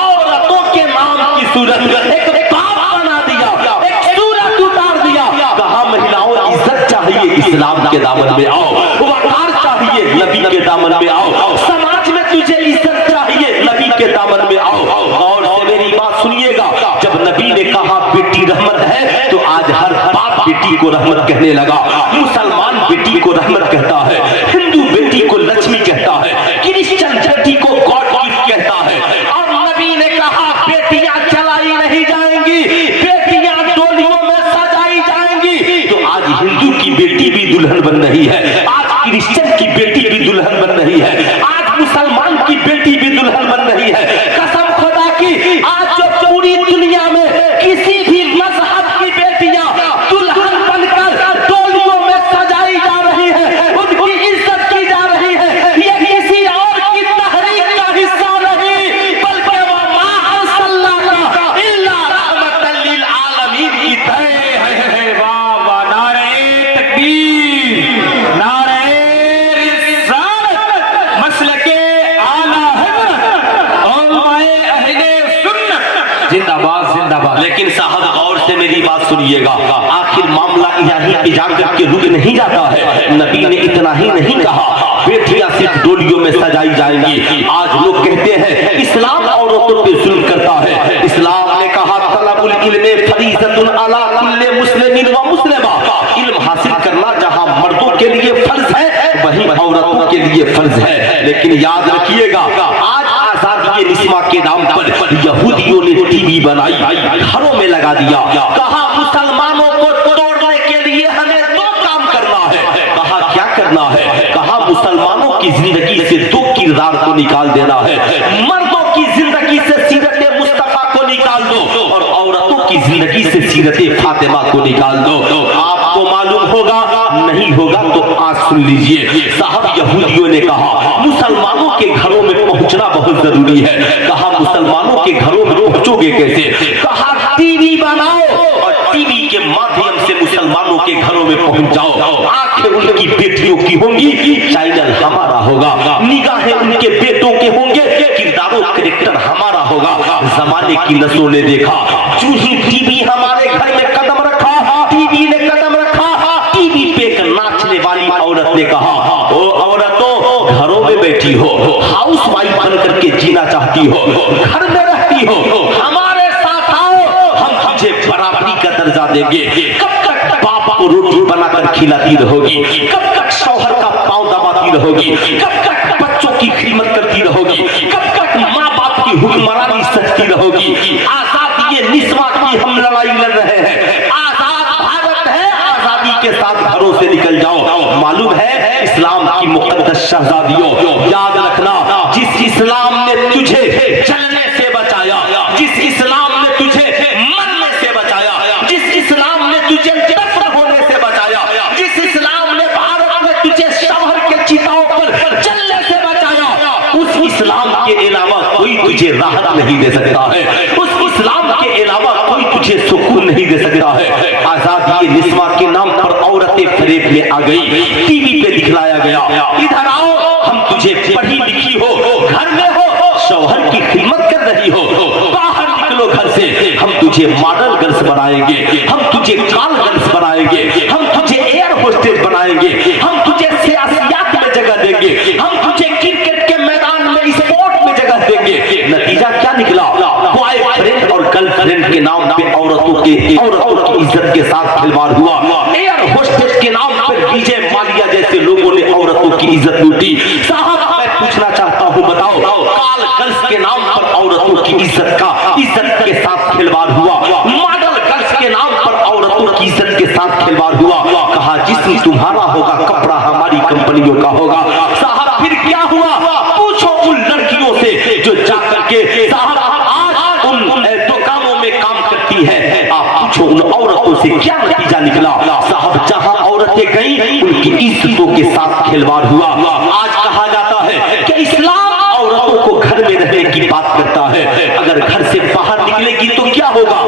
औरतों के नाम की सूरत एक बाब बना दिया, एक सूरत उतार दिया। कहा महिलाओं इज्जत चाहिए इस्लाम के दामन में आओ, वकार चाहिए नबी के दामन में आओ, समाज में तुझे इज्जत चाहिए नबी के दामन में आओ। और से मेरी बात सुनिएगा, जब नबी ने कहा बेटी रहमत है तो आज हर बाप बेटी को रहमत कहने लगा। मुसलमान बेटी को रहमत कहता है, हिंदू बेटी को लक्ष्मी कहता है, क्रिश्चियन बेटी को गॉड गिफ्ट कहता है। और नबी ने कहा बेटियां चलाई नहीं जाएंगी, बेटियां डोलियों में सजाई जाएंगी। तो आज हिंदू की बेटी भी दुल्हन बन रही है, आज क्रिश्चियन की बेटी भी दुल्हन बन रही है, आज मुसलमान की बेटी भी दुल्हन बन रही है। कसम खुदा की, आज जो पूरी दुनिया में किसी भी मजहब की बेटियां दुल्हन बनकर डोलियों में सजाई जा रही है, उनकी इज्जत की जा रही है, ये किसी और की तहरीक का हिस्सा नहीं बल्कि वो मां अरसलनाका इल्ला रहमतल लिल आलमीन की तय है। वाह वाह, नारे तकबीर, नारे रिसालत, मसलके आला हज़रत उलमाए अहले सुन्नत जिंदाबाद जिंदाबाद। लेकिन साहब गौर से मेरी बात सुनिएगा, आखिर मामला यहीं पे जाकर के रुक नहीं जाता है। नबी ने इतना ही नहीं कहा बेटियां सिर्फ डोलियों में सजाई जाएंगी। आज लोग कहते हैं इस्लाम औरतों पे जुल्म करता है। इस्लाम ने कहा तलबुल इल्मे फरीज़तुन अला कुल्ले मुस्लिमिन व मुस्लिमा, इल्म हासिल करना जहां मर्दों के लिए फर्ज है वहीं औरतों के लिए फर्ज है। लेकिन याद रखिएगा, आज आजादी निस्वां के नाम पर यहूदियों ने टीवी बनाई, घरों में लगा दिया। कहा मुसलमानों को तोड़ने के लिए हमें 2 काम करना है। कहा क्या करना है? कहा मुसलमानों की जिंदगी से 2 किरदार को निकाल देना है, मर्दों की जिंदगी से सीरत मुस्तफा को निकाल दो और औरतों की जिंदगी से सीरत फातिमा को निकाल दो। आपको मालूम होगा, नहीं होगा तो आज सुन लीजिए। साहब यहूदियों ने कहा मुसलमानों के घरों में पहुंचना बहुत जरूरी है। कहा मुसलमानों के घरों में पहुंचोगे कैसे? कहा टीवी बनाओ और टीवी के माध्यम से मुसलमानों के घरों में पहुंच जाओ। आंखें उनकी बेटियों की होंगी, चैनल हमारा होगा, निगाहें उनके बेटों के होंगे, किरदारों कैरेक्टर हमारा होगा। जमाने की नस्लों ने देखा, जो ही टीवी हमारे घर में कदम रखा, टीवी ने कदम रखा, टीवी पे एक नाचने वाली औरत ने कहा ओ औरतों घरों में बैठी हो, हाउस वाइफ बन करके जीना चाहती हो, घर में रहती हो, हमारे साथ आओ, हम तुझे बराबरी का दर्जा देंगे। कब तक बाप को रोटी बनाकर खिलाती रहोगी? कब तक शौहर का पांव दबाती रहोगी? कब तक बच्चों की खिदमत करती रहोगी? कब तक माँ बाप की हुक्मरानी सकती रहोगी? आजादी निस्वां की हम लड़ाई लड़ रहे हैं। आजाद भारत है, आजादी के साथ घरों से निकल जाओ। मालूम है इस्लाम की मुकद्दस शहजादियों, याद रखना, जिस इस्लाम ने तुझे जलने से बचाया, जिस इस्लाम ने तुझे मरने से बचाया, जिस इस्लाम ने तुझे दफन होने से बचाया, जिस इस्लाम ने भारत में तुझे शहर के चिताओं पर जलने से बचाया, उस इस्लाम के अलावा कोई तुझे राहत नहीं दे सकता है, उस इस्लाम के अलावा कोई तुझे सुकून नहीं दे सकता है। आजादी निस्वां के नाम पर औरतें फरेब में आ गई, टीवी पे दिखलाया गया, इधर आओ हम तुझे पढ़ी लिखी हो, घर में हो, शौहर की खिदमत कर रही हो, बाहर निकलो घर से, हम तुझे मॉडल गर्ल्स बनाएंगे, हम तुझे कॉल गर्ल्स बनाएंगे, हम तुझे एयर होस्टेस बनाएंगे, हम तुझे सियासियात के औरतों की इज्जत के साथ खिलवाड़ हुआ। एयर होस्टेस के नाम पर विजय माल्या जैसे लोगों ने औरतों की इज्जत लूटी। साहब मैं पूछना चाहता हूँ, बताओ काल गर्ल्स के नाम पर औरतों की इज्जत के साथ खिलवाड़ हुआ। मॉडल गर्ल्स के नाम पर औरतों की इज्जत के साथ खिलवाड़ हुआ। कहा जिस्म तुम्हारा होगा, कपड़ा हमारी कंपनियों का होगा। साहब फिर क्या हुआ? पूछो उन लड़कियों से जो जाकर के साहब आज उन दुकानों में काम करती है। आप पूछो उन औरतों से क्या नतीजा निकला। साहब जहां औरतें गई उनकी इज्जतों के साथ खिलवाड़ हुआ। आज कहा जाता है कि इस्लाम औरतों को घर में रहने की बात करता है, अगर घर से बाहर निकलेगी तो क्या होगा?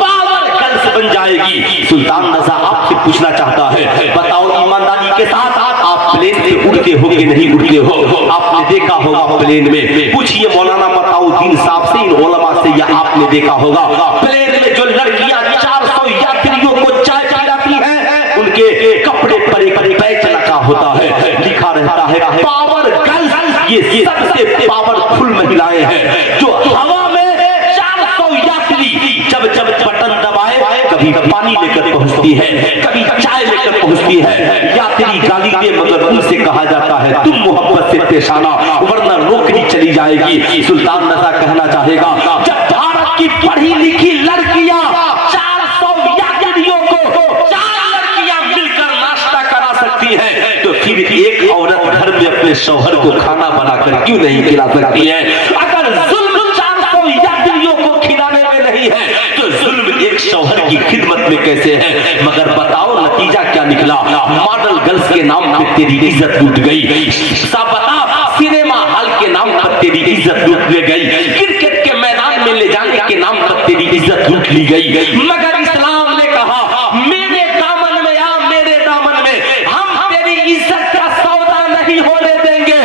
पावर गर्ल्स बन जाएगी। सुल्तान रजा आपसे पूछना चाहता है, बताओ ईमानदारी के साथ आप प्लेन पे उड़ते हो कि नहीं उड़ते हो? आपने देखा होगा प्लेन में। पूछिए मौलाना मताउद्दीन साहब से, इन उलमा से, या आपने देखा होगा प्लेन में जो लड़कियां 400 यात्रियों को चाय पिलाती हैं, उनके कपड़े पर एक बैच लगा होता है, लिखा रहता है पावर गर्ल्स। ये सबसे पावरफुल महिलाएं हैं जो हवा में 400 यात्री जब बटन दबाए, कभी पानी लेकर पहुंचती है, कभी चाय लेकर पहुंचती है। यात्री गाली दे मगर उनसे कहा जाता है तुम मोहब्बत से पेश आना वरना नौकरी चली जाएगी। सुल्तान रजा कहना चाहेगा, जब भारत की पढ़ी लिखी लड़कियां 400 यात्रियों को 4 लड़कियां मिलकर नाश्ता करा सकती है, तो फिर एक औरत घर में अपने शौहर को खाना बनाकर क्यों नहीं खिला सकती है? अगर जुल्म 400 यात्रियों को खिलाने में नहीं है तो जुल्म एक शौहर की खिदमत में कैसे है? मगर बताओ नतीजा क्या निकला? मॉडल गर्ल्स के नाम पर तेरी इज्जत लूट गई। सब बता, सिनेमा हॉल के नाम पर तेरी इज्जत लूट ले गई, क्रिकेट के मैदान में ले जाने के नाम पर तेरी इज्जत लूट ली गई। मगर इस्लाम ने कहा मेरे दामन में आ, मेरे दामन में, हम तेरी इज्जत का सौदा नहीं होने देंगे।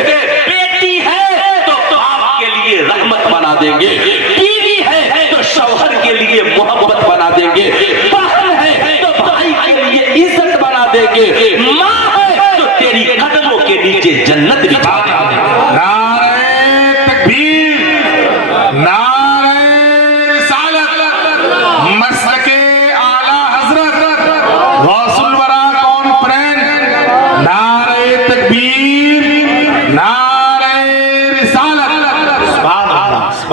बेटी है तो बाप के लिए रहमत बना देंगे, बीवी है तो शौहर के लिए मोहब्बत बना देंगे, बहन है तो भाई के लिए इज्जत बना देंगे, माँ है तो तेरी कदमों के नीचे जन्नत बिछा देंगे।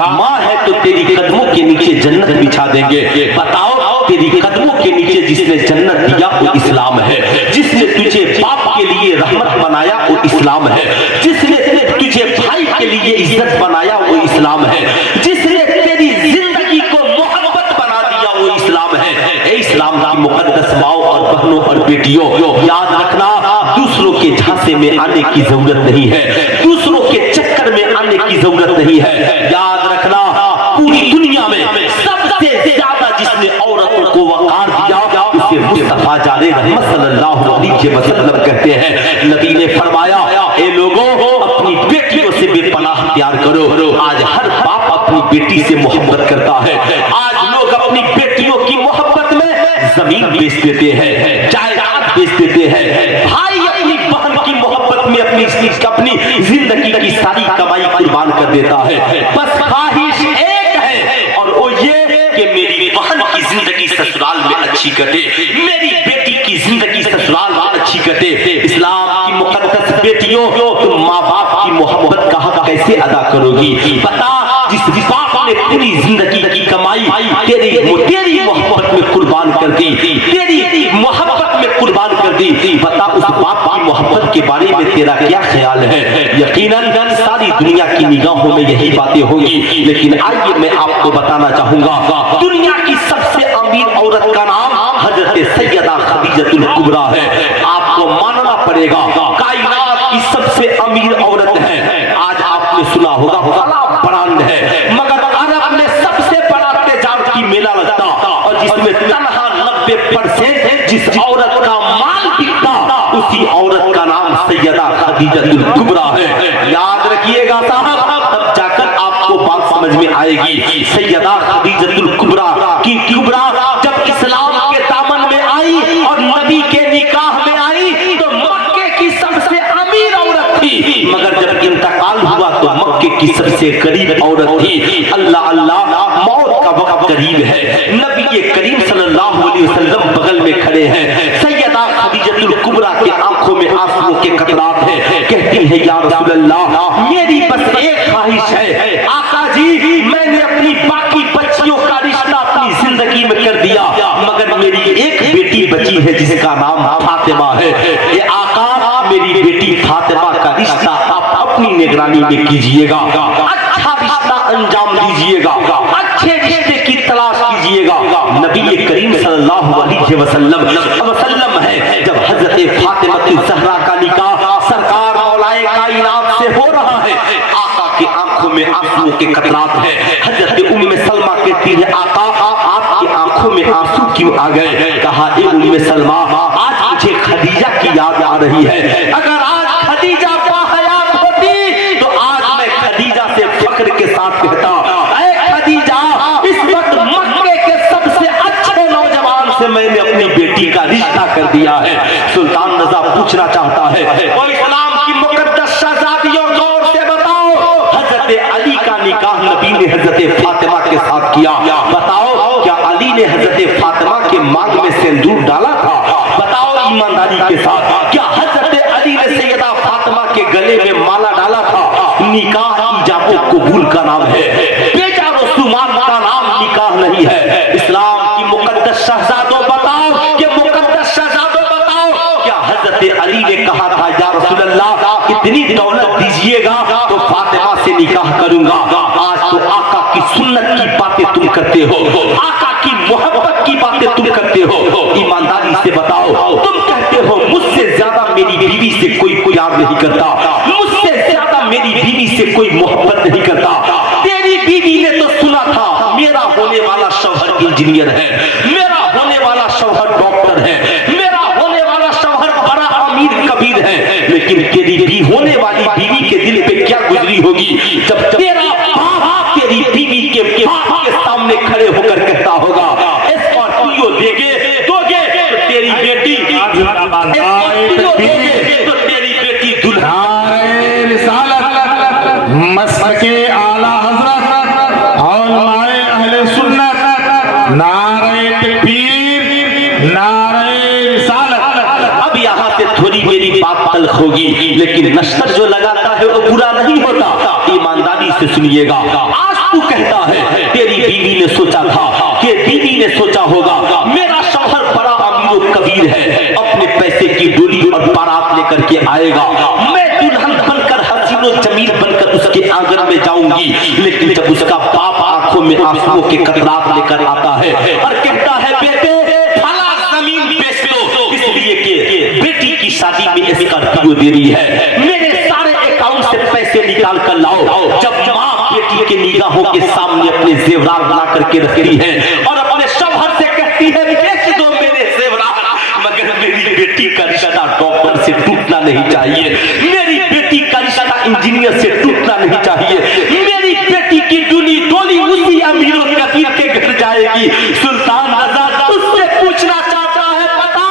माँ है तो तेरी कदमों के नीचे जन्नत बिछा देंगे। बताओ तेरी कदमों के नीचे जिसने जन्नत दिया वो इस्लाम है, जिसने तुझे बाप के लिए रहमत बनाया वो इस्लाम है, जिसने तुझे भाई के लिए इज्जत बनाया वो इस्लाम है, जिसने तेरी जिंदगी को मोहब्बत बना दिया वो इस्लाम है। ए इस्लाम की मुकद्दस माओ और बहनों और बेटियों, याद रखना दूसरों के झांसे में आने की जरूरत नहीं है, दूसरों के चक्कर में आने की जरूरत नहीं है। याद रखना पूरी दुनिया में सबसे ज्यादा जिसने औरतों को वकार दिया उसे मुस्तफा जाने रहमत सल्लल्लाहु अलैहि वसल्लम कहते हैं। नबी ने फरमाया ए लोगों अपनी बेटियों से बेपनाह प्यार करो। आज हर बाप अपनी बेटी से मोहब्बत करता है। आज लोग अपनी बेटियों की मोहब्बत में जमीन बेच देते हैं, जायदाद बेच देते हैं, भाई अपनी बहन की मोहब्बत में अपनी जिंदगी की सारी कमाई कुर्बान कर देता है। बस ख्वाहिश एक है और वो ये कि मेरी बहन की जिंदगी ससुराल में अच्छी कटे, मेरी बेटी की जिंदगी ससुराल में अच्छी कटे। इस्लाम की मुकद्दस बेटियों, तुम माँ बाप की मोहब्बत का हक कैसे अदा करोगी? बता, जिस बाप ने पूरी जिंदगी की कमाई तेरी मोहब्बत में कुर्बान कर दी, तेरी मोहब्बत में कुर्बान कर दी, बता उस बाप की मोहब्बत के बारे में तेरा क्या ख्याल है? यकीनन सारी दुनिया की निगाहों में यही बातें होंगी, लेकिन आइए मैं आपको बताना चाहूंगा दुनिया की सबसे अमीर औरत का नाम हजरत सैयदा खदीजतुल कुबरा है। आपको मानना पड़ेगा कायनात की सबसे अमीर औरत है। आज आपने सुना होगा बड़ा ब्रांड है, मगर अरब में सबसे बड़ा तेजाब मेला लगता और जिसमें तनहा 90% जिस औरत का माल बिकता उसी औरत का नाम सैयदा खदीजतुल कुबरा है। याद रखिएगा साहब, तब जाकर आपको बात समझ में आएगी। सैयदा खदीजतुल कुबरा की कुबरा जब इस्लाम के दामन में आई और नबी के निकाह में आई तो मक्के की सबसे अमीर औरत थी, मगर जब इंतकाल हुआ तो मक्के की सबसे गरीब औरत थी। अल्लाह अल्लाह, मौत का वक्त करीब है। नबी करीम सल्लल्लाहु अलैहि वसल्लम बगल में खड़े हैं। सैयदा खदीजतुल कुबरा के आंखों में आंसुओं के कतरात हैं। कहती है या रसूल अल्लाह, मेरी बस एक ख्वाहिश है आका जी, मैंने अपनी बाकी बच्चियों का रिश्ता अपनी जिंदगी में कर दिया, मगर मेरी एक बेटी बची है जिसका नाम फातिमा है। ये आका, मेरी बेटी फातिमा का रिश्ता आप अपनी निगरानी में कीजिएगा, अच्छा रिश्ता अंजाम दीजिएगा, अच्छे रिश्ते की तलाश कीजिएगा। नबी करीम सल्लल्लाहु अलैहि वसल्लम है जब हजरत फातिमा ज़हरा का निकाह सरकार मौलाए कायनात से हो रहा है, आका की आंखों में आंसुओं के कतरात है। हजरत उम्मे सलमा कहती है आका, आपकी आंखों में आंसू क्यों आ गए? कहा ए उम्मे सलमा, आज मुझे खदीजा की याद आ रही है। अगर आज खदीजा बाहयात होती तो आज मैं खदीजा से फख्र के साथ कहता, ऐ खदीजा, इस वक्त मक्के के सबसे अच्छे नौजवान से मैंने अपनी बेटी का रिश्ता कर दिया है। सुल्तान रज़ा पूछना चाहता है, ओ इस्लाम की मुकद्दस शहजादियों, गौर से बताओ, हजरत अली का निकाह नबी ने हजरत फातिमा के साथ किया, बताओ क्या अली ने हजरत फातिमा के मांग में सिंदूर डाला था? बताओ ईमानदारी के साथ, क्या हजरत अली ने सैयदा फातिमा के गले में माला डाला था? निकाह इजाब कबूल का नाम है, बेजा रसूमात का नाम निकाह नहीं है। इस्लाम की मुकद्दस शहजादों बताओ, कि मुकद्दस शहजादों बताओ, क्या हजरत अली ने कहा था या रसूल अल्लाह इतनी दौलत दीजिएगा तो फातिमा से निकाह करूंगा? आज तो आका की सुन्नत की बातें तुम करते हो, आका की मोहब्बत की बातें तुम करते हो। ईमानदारी से बताओ, तुम कहते हो मुझसे ज्यादा मेरी बीवी से कोई प्यार नहीं करता, मुझसे ज्यादा मेरी बीवी से कोई मोहब्बत नहीं करता। तेरी बीवी ने तो सुना था मेरा होने वाला शौहर इंजीनियर है, मेरा होने वाला शौहर डॉक्टर है, मेरा होने वाला शौहर बड़ा अमीर कबीर है, लेकिन तेरी होने वाली बीवी के दिल पे क्या गुजरी होगी जब तेरा बाप तेरी बीवी के बाप के सामने खड़े होकर कहता होगा स्कॉर्पियो दोगे तो तेरी बेटी, स्कॉर्पियो दोगे तो तेरी बेटी दुल्हा। मसलके आला हजरत और माए अहले सुन्नत, नारे तकबीर, नारे रिसालत। अब यहाँ से थोड़ी मेरी बात तल्ख होगी, लेकिन नश्तर जो लगाता है वो बुरा नहीं होता। ईमानदारी से सुनिएगा, आज तू कहता है तेरी बीवी ने सोचा था, कि बीवी ने सोचा होगा मेरा शौहर बड़ा अमीर कबीर है, अपने पैसे की डोली और बारात लेकर के आएगा, मैं दुल्हन बनकर हसीनो जमील बनकर उसके आंगन में जाऊंगी। लेकिन जब उसका बाप आंखों में आंसुओं के कतरात लेकर आता है और कहता है बेटे फला जमीन बेच दो, इसलिए कि बेटी की शादी में स्कॉर्पियो देनी है, मेरे सारे अकाउंट से पैसे निकाल कर लाओ। जब माँ बेटी के निगाहों के सामने अपने जेवरात बना करके रखती है और अपने शौहर से कहती है बेच दो मेरे जेवरात, मगर मेरी बेटी का रिश्ता डॉक्टर से टूटना नहीं चाहिए, मेरी बेटी का रिश्ता इंजीनियर से टूटना नहीं चाहिए, मेरी बेटी की डोली उसी अमीरों कबीर के घर जाएगी। सुल्तान रज़ा उससे पूछना चाहता है, बता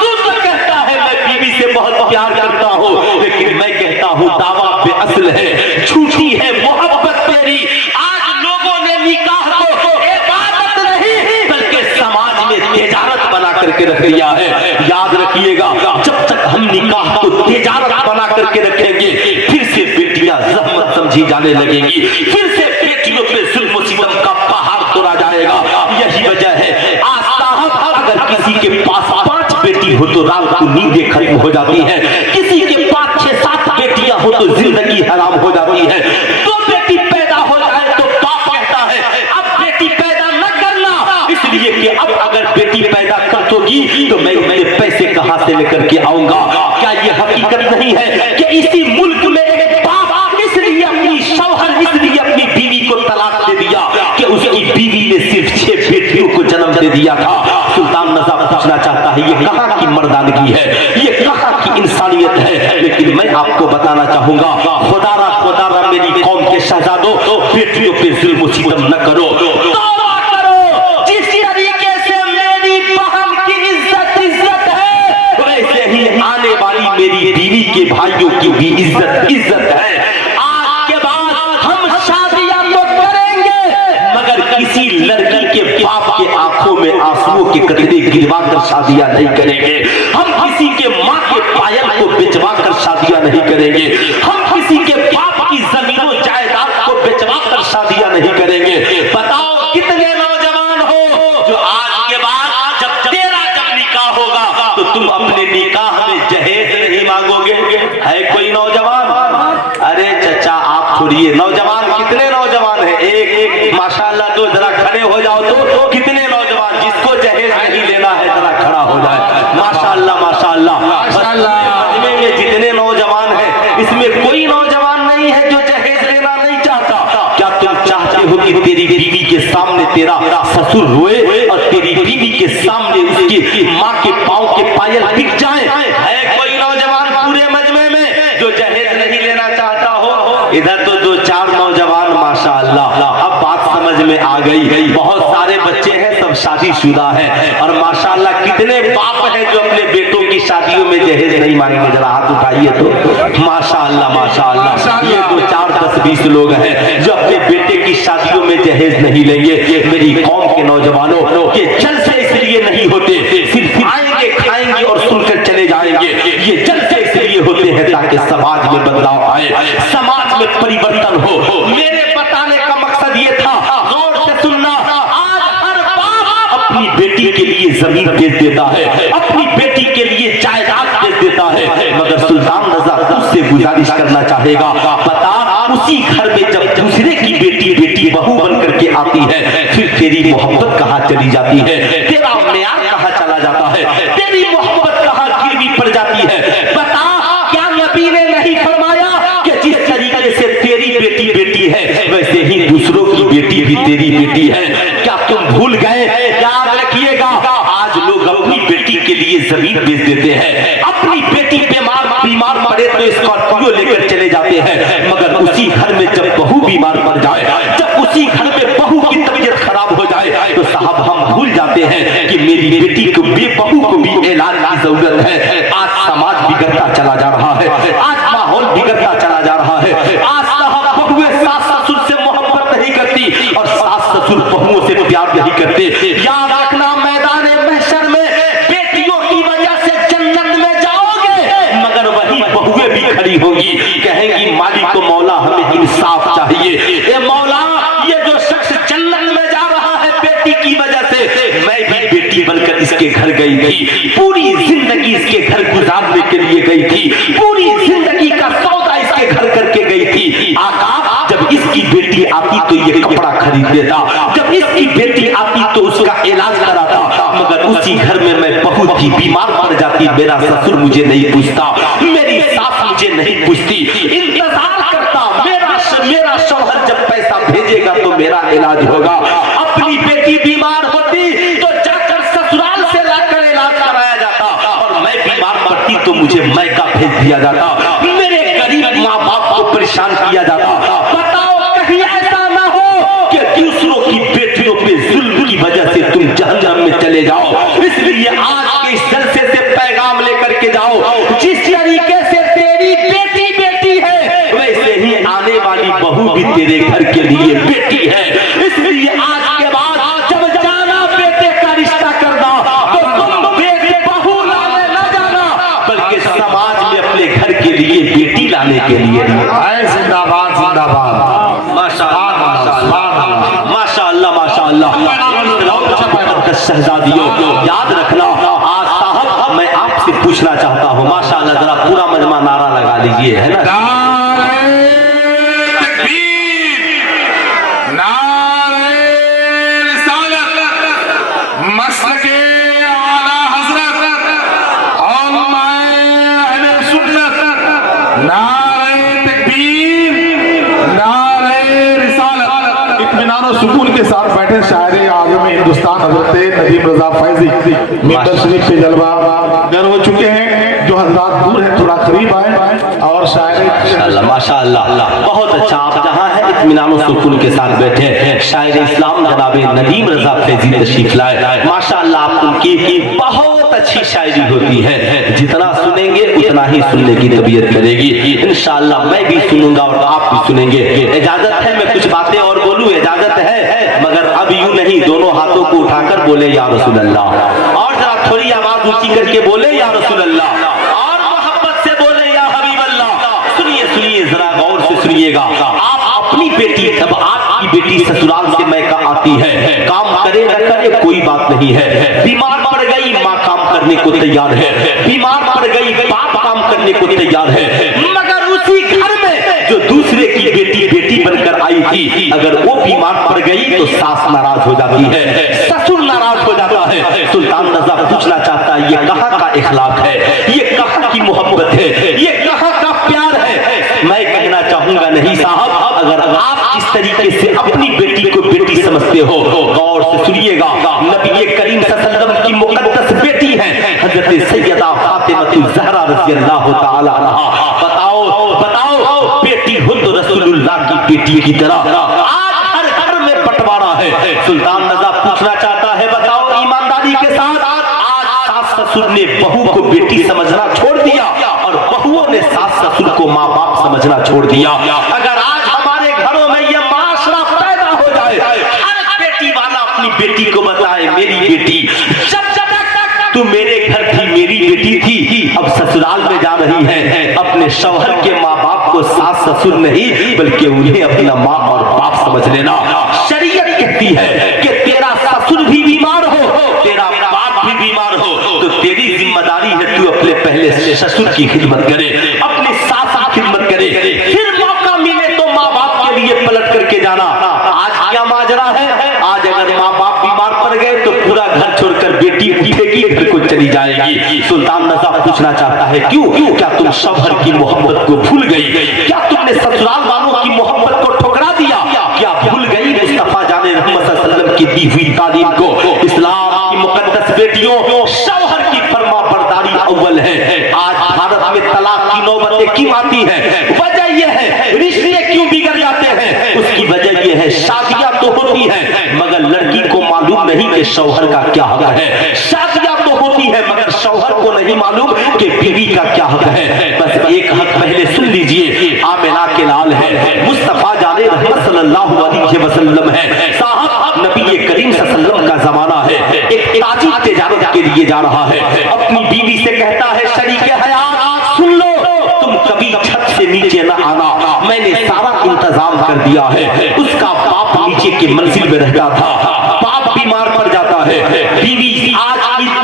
तू तो कहता है मैं बीवी से बहुत प्यार करता हूँ, लेकिन मैं कहता हूँ दावा बेअसल है, झूठी है मोहब्बत तेरी। आज लोगों ने निकाह को इबादत नहीं बल्कि समाज में तिजारत बना करके रख दिया है। याद रखिएगा, जब तक हम निकाह को तिजारत बना करके रखेंगे, फिर से बेटियां ज़हमत समझी जाने लगेंगी, फिर से बेटियों पे जुल्म सितम का पहाड़ तोड़ा जाएगा। यही वजह है आज साहब, अगर किसी के पास 5 बेटी हो तो रात को नींदें खत्म हो जाती है, किसी के पास 6-7 बेटियां हो तो जिंदगी हराम हो जाती है। 2 बेटी पैदा हो जाए तो बाप कहता है अब बेटी पैदा न करना, इसलिए कि अब अगर बेटी पैदा कर दोगी तो मैं मेरे पैसे कहां से लेकर के आऊंगा। क्या ये हकीकत नहीं है कि इसी मुल्क में एक बाप इसलिए अपनी शौहर इसलिए अपनी बीवी को तलाक दे दिया कि उसकी बीवी ने सिर्फ 6 बेटियों को जन्म दे दिया था। सुल्तान रज़ा पूछना चाहता है ये कहाँ की मर्दानगी है, ये कहाँ की इंसानियत है। लेकिन मैं आपको बताना चाहूंगा, खुदारा मेरी कौम के शहजादों, बेटियों पे जुल्म सितम न करो, तौबा करो। जिस तरीके से मेरी बहन की इज्जत है, वैसे ही आने वाली मेरी बीवी के भाइयों की भी इज्जत है। आज के बाद हम शादियां तो करेंगे, मगर किसी लड़की के कतरे गिरवा कर शादियां नहीं करेंगे। हम किसी के माँ के पायल को बेचवा कर शादियां नहीं करेंगे। हम किसी के बाप की जमीनों जायदाद को बेचवा कर शादियां नहीं करेंगे। बताओ कितने नौजवान हो जो आज के बाद जब तेरा जब निकाह होगा तो तुम अपने निकाह में जहेज नहीं मांगोगे? है कोई नौजवान? अरे चचा आप छोड़िए, नौजवान कितने नौजवान है? एक माशाल्लाह, तो जरा खड़े हो जाओ। तो कितने नौजवान जिसको जहेज नहीं लेना है जरा खड़ा हो जाए। माशाल्लाह माशाल्लाह माशाल्लाह। में जितने नौजवान हैं इसमें कोई नौजवान नहीं है जो जहेज लेना नहीं चाहता। क्या तुम चाहते हो कि तेरी बीवी के सामने तेरा ससुर रोए और तेरी बीवी के सामने उसकी माँ के पाँव के पायल बिक जाए? है कोई नौजवान पूरे मजमे में जो जहेज नहीं लेना चाहता हो? इधर तो दो चार नौजवान माशाअल्लाह, अब बात समझ में आ गई। बहुत सारे बच्चे हैं, सब शादीशुदा हैं और माशाअल्लाह कितने बाप हैं जो अपने बेटों की शादियों में जहेज नहीं मांगेंगे? जरा हाथ उठाइए तो। माशाअल्लाह माशाअल्लाह, ये दो 4 10 20 लोग हैं जो अपने बेटे की शादियों में जहेज नहीं लेंगे। मेरी कौम के नौजवानों के जलसे इसलिए नहीं होते सिर्फ आएंगे खाएंगे और सुनकर चले जाएंगे। ये जलसे इसलिए होते हैं ताकि समाज में बदलाव आए, समाज में परिवर्तन हो। मेरे बताने का मकसद ये था, गौर से सुनना। आज हर बाप अपनी बेटी के लिए जमीन बेच देता है, अपनी बेटी के लिए जायदाद बेच देता है, मगर सुल्तान रजा तुझसे गुजारिश करना चाहेगा, बता उसी घर में जब दूसरे की बेटी बहू बन करके आती है फिर तेरी मोहब्बत कहाँ चली जाती है? तेरा म्यार कहाँ चला जाता है? तेरी मोहब्बत कहाँ गिरवी पड़ जाती है? बता, क्या नबी ने नहीं फरमाया कि जिस तरीके से तेरी बेटी है वैसे ही दूसरों की बेटी भी तेरी बेटी है? क्या तुम भूल गए? याद रखिएगा, आज लोग अपनी बेटी के लिए जमीन बेच देते हैं। अपनी बेटी बीमार पड़े तो स्कॉर्पियो लेकर चले जाते हैं, मगर उसी घर में जब बहू बीमार पड़ जाए, जब उसी घर में बहू की तबीयत खराब हो जाए तो साहब हम भूल जाते हैं कि मेरी बेटी को बहू को भी इलाज की जरूरत है। आज समाज बिगड़ता चला जा रहा है, आज माहौल बिगड़ता चला जा रहा है। आज साहब बहुएं सास ससुर से मोहब्बत नहीं करती और सास ससुर बहुओं से प्यार नहीं करते। याद रखना, मैदान महशर में बेटियों की वजह से जन्नत में जाओगे, मगर वही बहुएं भी खड़ी होगी, कहेंगी मालिक को मौला हमें इंसाफ चाहिए। ए मौला, ये जो शख्स जन्नत में जा रहा है बेटी की वजह से, मैं भी बेटी बनकर इसके घर गई थी, पूरी जिंदगी इसके घर गुजारने के लिए गई थी, पूरी जिंदगी का सौदा इसके घर करके गई थी। आका, जब इसकी बेटी आती तो ये कपड़ा खरीद देता, जब इसकी बेटी आती तो उसका इलाज कराता, मगर उसी घर में मैं बहुत ही बीमार पड़ जाती, मेरा ससुर मुझे नहीं पूछता, मेरी सास मुझे नहीं पूछती, इंतजार करता मेरा शौहर जब पैसा भेजेगा तो मेरा इलाज होगा। अपनी बेटी बीमार होती तो जाकर ससुराल से लाकर इलाज कराया जाता, और मैं बीमार पड़ती तो मुझे मैका भेज दिया जाता, मेरे गरीब माँ बाप को परेशान किया जाता। बताओ, कहीं ऐसा ना हो कि दूसरों की बेटियों पे जुल्म की वजह से तुम जहन्नम में चले जाओ। इसलिए आज के इस जलसे से पैगाम लेकर के जाओ, जिस तरीके से तेरी बेटी है वैसे ही आने वाली बहू भी तेरे घर के लिए बेटी है। इसलिए आज के बाद जब जाना बेटे का रिश्ता करना तो तुम बेटे बहू लाने न जाना, बल्कि समाज में अपने घर के लिए बेटी लाने के लिए। जिंदाबाद जिंदाबाद, माशाअल्लाह माशाअल्लाह माशाअल्लाह। शहजादियों, याद रखना, आज साहब मैं आपसे पूछना चाहता हूँ, माशाअल्लाह जरा पूरा मजमा नारा लगा लीजिए, है ना? सुकून के साथ बैठे शायरी आज़म हिंदुस्तान हजरत नदीम रजा फैजी मिंबर शरीफ पे जलवा गर हो चुके हैं। जो हजरात दूर है थोड़ा करीब आए और शायरी माशाअल्लाह बहुत अच्छा। आप जहाँ हैं इत्मीनान सुकून के साथ बैठे, शायर इस्लाम जनाब नदीम रजा फैजी तशरीफ लाए। माशाअल्लाह आप उनकी बहुत अच्छी शायरी होती है, जितना सुनेंगे उतना ही सुनने की तबीयत करेगी। इंशाअल्लाह मैं भी सुनूंगा और आप भी सुनेंगे। इजाजत है मैं कुछ बातें और बोलूं? इजाजत है, मगर अब यूं नहीं, दोनों हाथों को उठाकर बोले या रसूल अल्लाह, और जरा थोड़ी आवाज ऊंची करके बोले या रसूल अल्लाह, और मोहब्बत से बोले या हबीब अल्लाह। सुनिए सुनिए, जरा गौर से सुनिएगा। आप अपनी बेटी, जब आपकी बेटी ससुराल से मैं का आती है, काम करे न करे कोई बात नहीं है, बीमार पड़ गई माँ काम करने को तैयार है, बीमार पड़ गई बाप काम करने को तैयार है, मगर उसी घर में जो दूसरे की बेटी बेटी बनकर आई थी, अगर वो बीमार पड़ गई तो सास नाराज हो जाती है, ससुर नाराज हो जाता है। सुल्तान रज़ा पूछना चाहता है, ये कहाँ का इखलाक है, ये कहाँ की मोहब्बत है, ये कहाँ का प्यार है। मैं कहना चाहूंगा नहीं साहब, अगर आप इस तरीके से अपनी बेटी को बेटी समझते हो, गौर से सुनिएगा। नबी करीम सल्लल्लाहु अलैहि वसल्लम की मुकद्दस बेटी है हजरत सैयदा फातिमा ज़हरा रज़ियल्लाहु ताला अन्हा। बताओ बताओ, बेटी हो तो रसूलुल्लाह की बेटी की तरह। आज हर घर में बंटवारा है। सुल्तान रज़ा पूछना चाहता है, बताओ ईमानदारी के साथ, आज सास ससुर ने बहू को बेटी समझना छोड़ दिया और बहुओं ने सास ससुर को माँ बाप समझना छोड़ दिया। अगर आज हमारे घरों में यह माशरा पैदा हो जाए, हर बेटी वाला अपनी बेटी को बताए, मेरी बेटी जब तू मेरे घर थी मेरी बेटी थी, अब ससुराल में जा रही है, अपने शौहर के माँ बाप को सास ससुर नहीं बल्कि उन्हें अपना माँ और बाप समझ लेना। शरीयत कहती है कि तेरा ससुर भी बीमार हो, तेरा बाप भी बीमार हो, तो तेरी जिम्मेदारी है तू अपने पहले ससुर की खिदमत करे, अपनी सास की खिदमत करे, फिर मौका मिले तो माँ बाप के लिए पलट करके जाना। आज क्या माजरा है, आज अगर माँ बाप बीमार पड़ गए तो पूरा घर छोड़कर बेटी उठेगी फिर को चली जाएगी। सुल्तान रज़ा पूछना चाहता है, क्यों, क्या तुम शौहर की मोहब्बत को भूल गई, क्या तुमने ससुराल वालों की मोहब्बत को ठुकरा दिया, क्या भूल गई मुस्तफा जाने रहमत सल्लल्लाहु अलैहि वसल्लम की दी हुई तालीम को। इस्लाम की मुकद्दस बेटियों, शौहर की फरमाबरदारी अव्वल है। आज भारत में तलाक की नौबतें क्यों आती है, वजह यह है, रिश्ते क्यों बिगड़ जाते हैं, उसकी वजह यह है, शादियां तो होती है मगर लड़की को मालूम नहीं कि शौहर का क्या हक है, शादियां तो होती है मगर शौहर को नहीं मालूम कि बीवी का क्या हक है। बस एक हक पहले सुन लीजिए, आमिना के लाल है, मुस्तफा जाने रहमत सल्लल्लाहु अलैहि वसल्लम है साहब। नबी करीम सल्लल्लाहु अलैहि वसल्लम का जमाना है, एक ताजी तिजारत के लिए जा रहा है, अपनी बीवी से कहता है, शरीके हयात सुन लो, तुम कभी छत से नीचे न आना, मैंने सारा इंतजाम कर दिया है। उसका बाप नीचे के मंजिल में रहता था, बाप बीमार पड़ जाता है, बीवी आज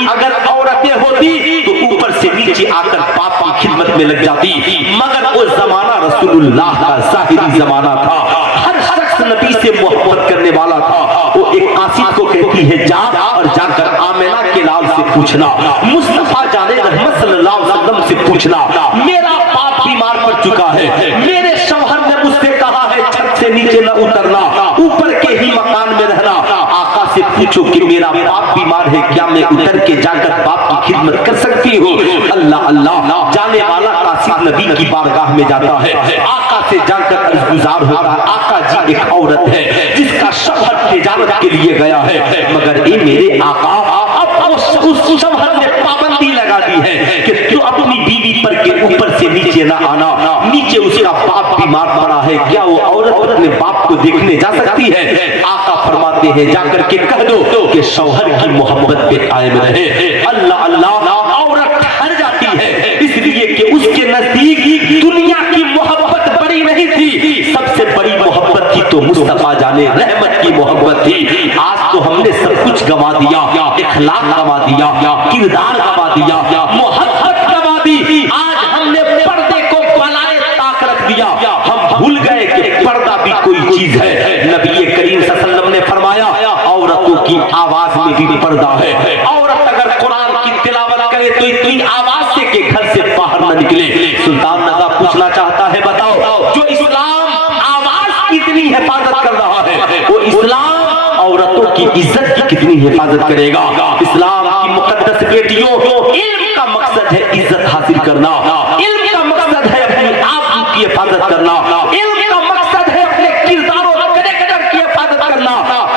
अगर औरतें होती तो ऊपर से नीचे आकर बाप की खिदमत में लग जाती, मगर वो जमाना रसूलुल्लाह का ज़ाहिरी जमाना था, हर शख्स नबी से मोहब्बत करने वाला था। वो एक कासिद को कहती है, जा और जाकर आमिना के लाल से पूछना, मुस्तफा जाने रहमत सल्लल्लाहु अलैहि वसल्लम से पूछना, मेरा बाप बीमार पड़ चुका है, मेरे शौहर ने मुझसे कहा है छत से नीचे न उतरना, ऊपर के ही मकान में रहना, आका से पूछो कि मेरा बाप बीमार है, क्या मैं उतर के जाकर बाप की खिदमत कर सकती हूँ। अल्लाह अल्लाह, जाने वाला कासिद नबी की बारगाह में जाता है, आका से जाकर अर्ज़गुज़ार होता है, आका जी एक औरत है जिसका शौहर तिजारत के लिए गया है, मगर ये मेरे आका अब उस शौहर ने पाबंदी लगा दी है कि तू अपनी बीवी पर के ऊपर से नीचे ना आना, नीचे उसका बाप बीमार पड़ा है, क्या वो औरत अपने बाप को देखने जा सकती है। आका फरमाते हैं, जाकर के कह दो कि शौहर की मोहब्बत पे कायम रहे। अल्लाह अल्लाह, औरत ठहर जाती है, इसलिए कि उसके नजदीक दुनिया की मोहब्बत बड़ी नहीं थी, सबसे बड़ी मोहब्बत थी तो मुस्तफा जाने रहमत की मोहब्बत थी। आज तो हमने सब कुछ गंवा दिया, इखलाक गंवा दिया, किरदार गंवा दिया, मोहब्बत गंवा दी। आज हमने पर्दे को बलाए ताक रख दिया, हम भूल गए कि पर्दा भी कोई चीज है। नबी करीम सल्लल्लाहु अलैहि वसल्लम ने फरमाया, औरतों की आवाज में भी पर्दा है, औरत अगर कुरान की तिलावत करे तो इतनी आवाज से कि घर से बाहर न निकले। सुल्तान रज़ा पूछना चाहता है, बताओ जो इस्लाम आवाज की इतनी हिफाजत कर रहा है, वो इस्लाम औरतों की इज्जत की कितनी हिफाजत करेगा। इस्लाम की मुकद्दस बेटियों, इल्म का मकसद है इज्जत हासिल करना, इल्म का मकसद है अपने आप की हिफाजत करना, इल्म का मकसद है अपने किरदार और कैरेक्टर की हिफाजत करना।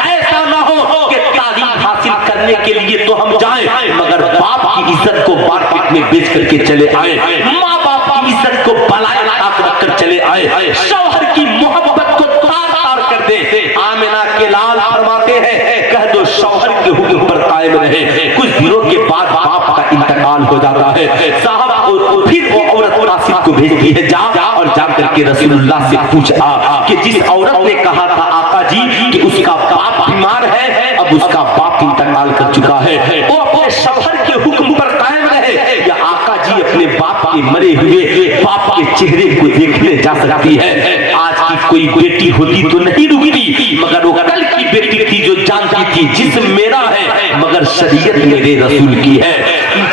ऐसा ना हो कि तालीम हासिल करने के लिए तो हम जाएं मगर बाप की इज्जत को मार्केट में बेच करके चले आए, माँ बाप की इज्जत को बलाए रख कर चले आए, शौहर की मोहब्बत को तार तार कर दे। आमिना के लाल फरमाते हैं, जाता है। साहब और फिर वो औरत कासिद को भेजती है, जा और जा करके रसूलुल्लाह से पूछा कि जिस औरत ने कहा था आका जी कि उसका बाप बीमार है, अब उसका बाप इंतकाल कर चुका है, वो अपने शौहर के हुक्म पर कायम रहे या आका जी अपने बाप के मरे हुए बाप के चेहरे को देखने जा सकती है। आज की कोई बेटी होती तो नहीं रुकती, मगर वो कल की बेटी थी जो जानती थी जिस्म मेरा है मगर शरीयत मेरे रसूल की है,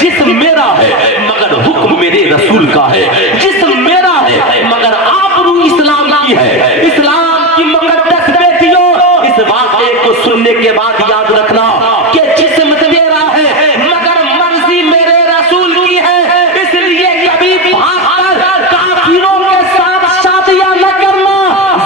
जिस्म मेरा है मगर हुक्म मेरे रसूल का है, जिस्म मेरा है मगर आबरू इस्लाम की है, इस्लाम की मुकद्दस बेटियों, इस वाक़े को सुनने के बाद याद रखना कि जिस्म मेरा है मगर मर्जी मेरे रसूल की है। इसलिए कभी भागकर काफिरों के साथ शादियां न करना,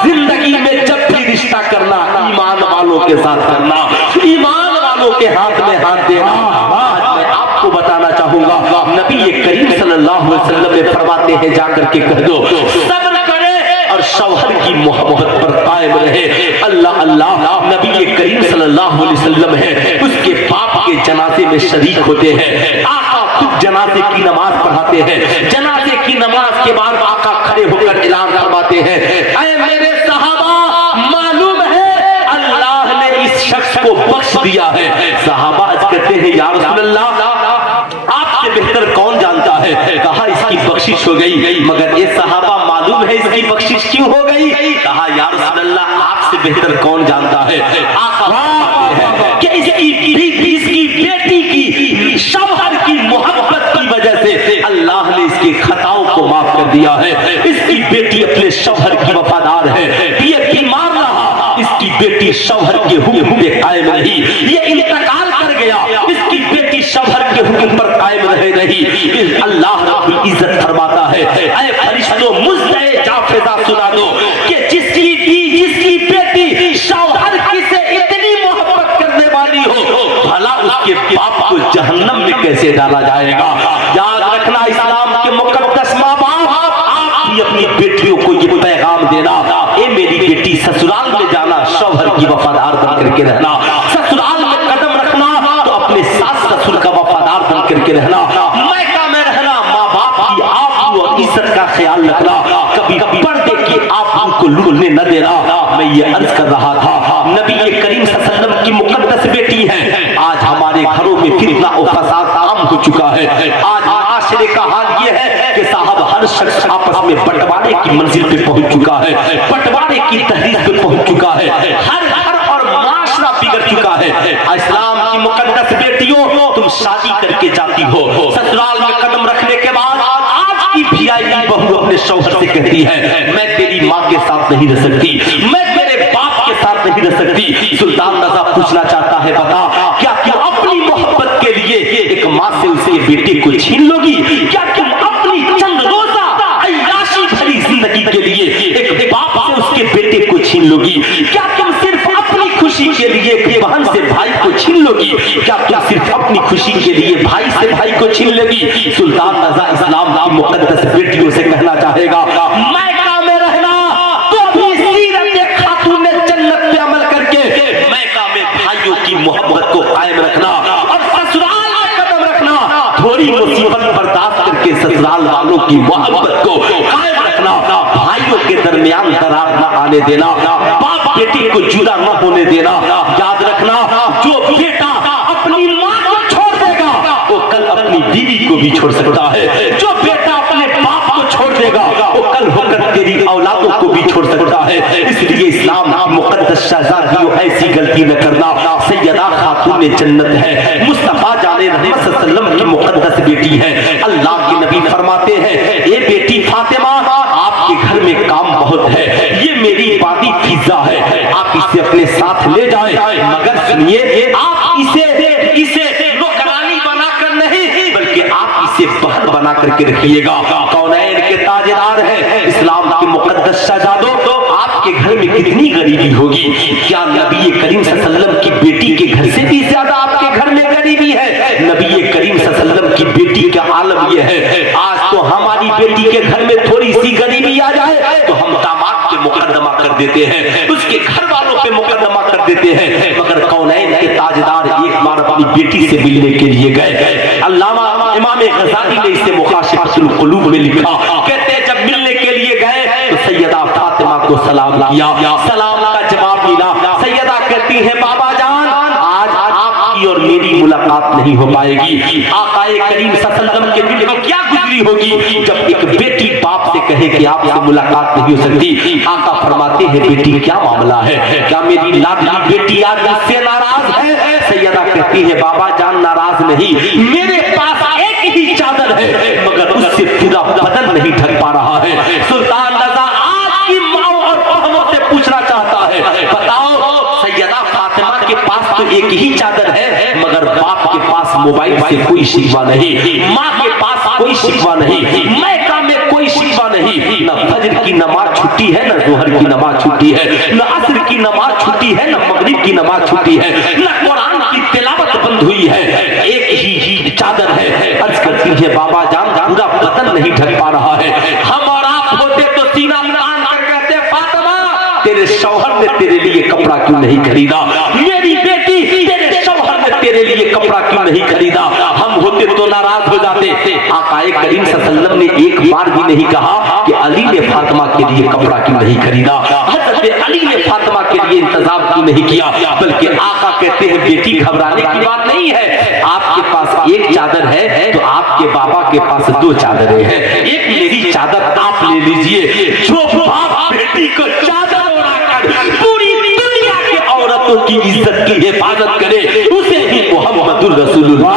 जिंदगी में जब भी रिश्ता करना ईमान वालों के साथ करना, ईमान वालों के हाथ में हाथ देना। आज मैं आपको बताना चाहूंगा, नबी करीम सल्लल्लाहु अलैहि वसल्लम ने फरमाते हैं जाकर के कह दो सब्र करे और शौहर की मोहब्बत पर कायम रहे। अल्लाह अल्लाह, नबी करीम सल्लल्लाहु अलैहि वसल्लम है उसके बाप के जनाजे में शरीक होते हैं, आका खुद जनाजे की नमाज पढ़ाते हैं, जनाजे की नमाज के बाद आका खड़े होकर ऐलान फरमाते हैं, ऐ मेरे सहाबा मालूम है अल्लाह ने इस शख्स को बख्श दिया है। सहाबा कहते हैं या रसूल अल्लाह आपसे बेहतर कौन जानता है, कहा इसकी बख्शिश हो गई, मगर ये सहाबा मालूम है इसकी बख्शिश क्यों हो गई, कहा या रसूल अल्लाह आपसे बेहतर कौन जानता है। आका कि इसकी बेटी की शौहर की मोहब्बत की वजह से अल्लाह ने इसके खताओं को माफ कर दिया है। इसकी बेटी अपने शौहर की वफादार है, ये बीमार रहा, इसकी बेटी शौहर के हुक्म पे कायम रही, ये इंतकाल कर गया, इसकी बेटी शौहर के हुक्म पर कायम रह रही। अल्लाह रब्बुल इज्जत फरमाता है, ऐ फरिश्तों मुझसे जाफिजा सुना दो कि जिसकी बेटी शौहर की से इतनी मोहब्बत करने वाली हो, भला उसके बाप को जहन्नम में कैसे डाला जाएगा। याद रखना इस्लाम के मुकद्दस माँ बाप, आप भी अपनी बेटियों को ये पैगाम देना, ए मेरी बेटी ससुराल में जाना शौहर की वफादार बन करके रहना, ससुराल में कदम रखना तो अपने सास ससुर का वफादार बन करके रहना, मैका में रहना माँ बाप की आबरू और इज्जत का ख्याल रखना, कभी पर्दे की आबरू को लूटने न देना। मैं ये अर्ज कर रहा था, नबी करीम सल्लल्लाहु अलैहि वसल्लम की मुकद्दस बेटी है। आज हमारे घरों में फितना और फसाद आम हो चुका है। आज माशरे का हाल ये है कि साहब हर शख्स आपस में बंटवारे की मंजिल पे पहुंच चुका है, बंटवारे की तहरीर पे पहुंच चुका है, हर घर और माशरा बिगड़ चुका है। इस्लाम की मुकद्दस बेटियों, तुम शादी करके जाती हो, ससुराल में कदम रखने के बाद आज की वीआईपी बहू अपने शौहर से कहती है मैं तेरी माँ के साथ नहीं रह सकती, मैं तेरे बाप के साथ नहीं रह सकती। सुल्तान रजा पूछना चाहता है बता क्या तुम अपनी मोहब्बत के लिए एक माँ से उसे बेटे को छीन लोगी, क्या तुम अपनी चंद रोजा अय्याशी भरी जिंदगी के लिए एक बाप से उसके बेटे को छीन लोगी, क्या तुम सिर्फ अपनी खुशी के लिए एक बहन से भाई को छीन लोगी, क्या तुम सिर्फ अपनी खुशी के लिए भाई से भाई को छीन लोगी। सुल्तान रजा इस्लाम की मुकद्दस बेटियों से कहना चाहेगा मैका में रहना तो भी सीरत खातून जन्नत पे अमल करके मैका में भाइयों की मोहब्बत को कायम रखना और ससुराल में कदम रखना, थोड़ी मुसीबत बर्दाश्त करके ससुराल वालों की मोहब्बत को कायम रखना, भाइयों के दरमियान दरार न आने देना, बाप बेटी को जुदा न होने देना। याद रखना जो बेटा अपनी माँ को छोड़ देगा वो कल अपनी बीवी को भी छोड़ सकता है, जो बेटा अपने बाप को छोड़ देगा वो कल होकर तेरी औलादों को भी छोड़ सकता है। इसलिए इस्लाम की मुकद्दस शहजादियों ऐसी गलती न करना। सैयदा खातून जन्नत है, मुस्तफा जाने रहमत सल्लल्लाहु अलैहि वसल्लम की मुकद्दस बेटी है। अल्लाह के नबी फरमाते हैं ये बेटी फातिमा आपके घर में काम बहुत है, ये मेरी बादी फिजा है, आप इसे अपने साथ ले जाएं, मगर सुनिए आप इसे नौकरानी बनाकर नहीं बल्कि आप इसे बहन बना करके रखिएगा। कौनैन के ताजदार है, इस्लाम की मुकद्दस शहजादों, तो आपके घर में कितनी गरीबी होगी, क्या नबी करीम सल्लल्लाहु अलैहि वसल्लम की बेटी के घर से भी ज्यादा आपके घर में गरीबी है। नबी करीम सल्लल्लाहु अलैहि वसल्लम की बेटी का आलम यह है, आज तो हमारी बेटी के घर में थोड़ी सी गरीबी आ जाए तो हम दामाद पे मुकदमा कर देते हैं, उसके घर वालों पे मुकदमा कर देते हैं, मगर कौनैन के ताजदार एक बार अपनी बेटी से मिलने के लिए गए। अल्लामा इमाम गज़ाली ने इसे मुखाशिफतुल क़ुलूब में लिखा। कहते हैं जब मिलने के लिए गए तो सैयदा फातिमा को सलाम किया, सलाम का जवाब मिला। सैयदा कहती है बाबा जान आज आपकी और मेरी मुलाकात नहीं हो पाएगी। आकाए करीम सल्लल्लाहु अलैहि वसल्लम के दिल में क्या गुजरी होगी जब एक बेटी बाप से कहे कि आपसे मुलाकात नहीं हो सकती। आका फरमाते हैं बेटी क्या मामला है, क्या मेरी लाडली बेटी आज मुझसे नाराज है? सैयदा कहती है बाबा जान नाराज नहीं, मेरे पास एक ही चादर है मगर उससे पूरा बदन नहीं ढक पा रहा है। सुल्तान रज़ा आज की माँ और बहनों से पूछना चाहता है बताओ सैयदा फातिमा के पास तो एक ही चादर है मगर बाप के पास मोबाइल से कोई शिकवा नहीं, माँ के पास कोई शिकवा नहीं, मैका में कोई शिकवा नहीं। न फजर की नमाज छुट्टी है, न जोहर की नमाज छुट्टी है, न असर की नमाज छुट्टी है, न मगरिब की नमाज छुट्टी है, न कुरान की तिलावत बंद हुई है। एक ही चादर है। अर्ज करती है बाबा जान पूरा बदन नहीं ढक पा रहा है। हम और आप होते तो सीना तान कर कहते फातिमा तेरे शौहर ने तेरे लिए कपड़ा क्यों नहीं खरीदा, मेरी बेटी तेरे शौहर ने तेरे लिए कपड़ा क्यों नहीं खरीदा। हम होते तो नाराज हो जाते। आकाए करीम सल्लल्लाहु अलैहि वसल्लम ने एक बार भी नहीं कहा कि अली ने फातिमा के लिए कपड़ा क्यों नहीं खरीदा, हज़रत अली ने फातिमा के लिए इंतजाम क्यों नहीं किया, बल्कि आका कहते हैं बेटी घबराने की बात नहीं है। आपके पास एक चादर है तो आपके बाबा के पास दो चादरें हैं, एक मेरी चादर आप ले लीजिए। जो बाप बेटी को चादर ओढ़ाकर पूरी दुनिया की औरतों की इज्जत की हिफाजत करे उसे ही मोहम्मदुर रसूलुल्लाह।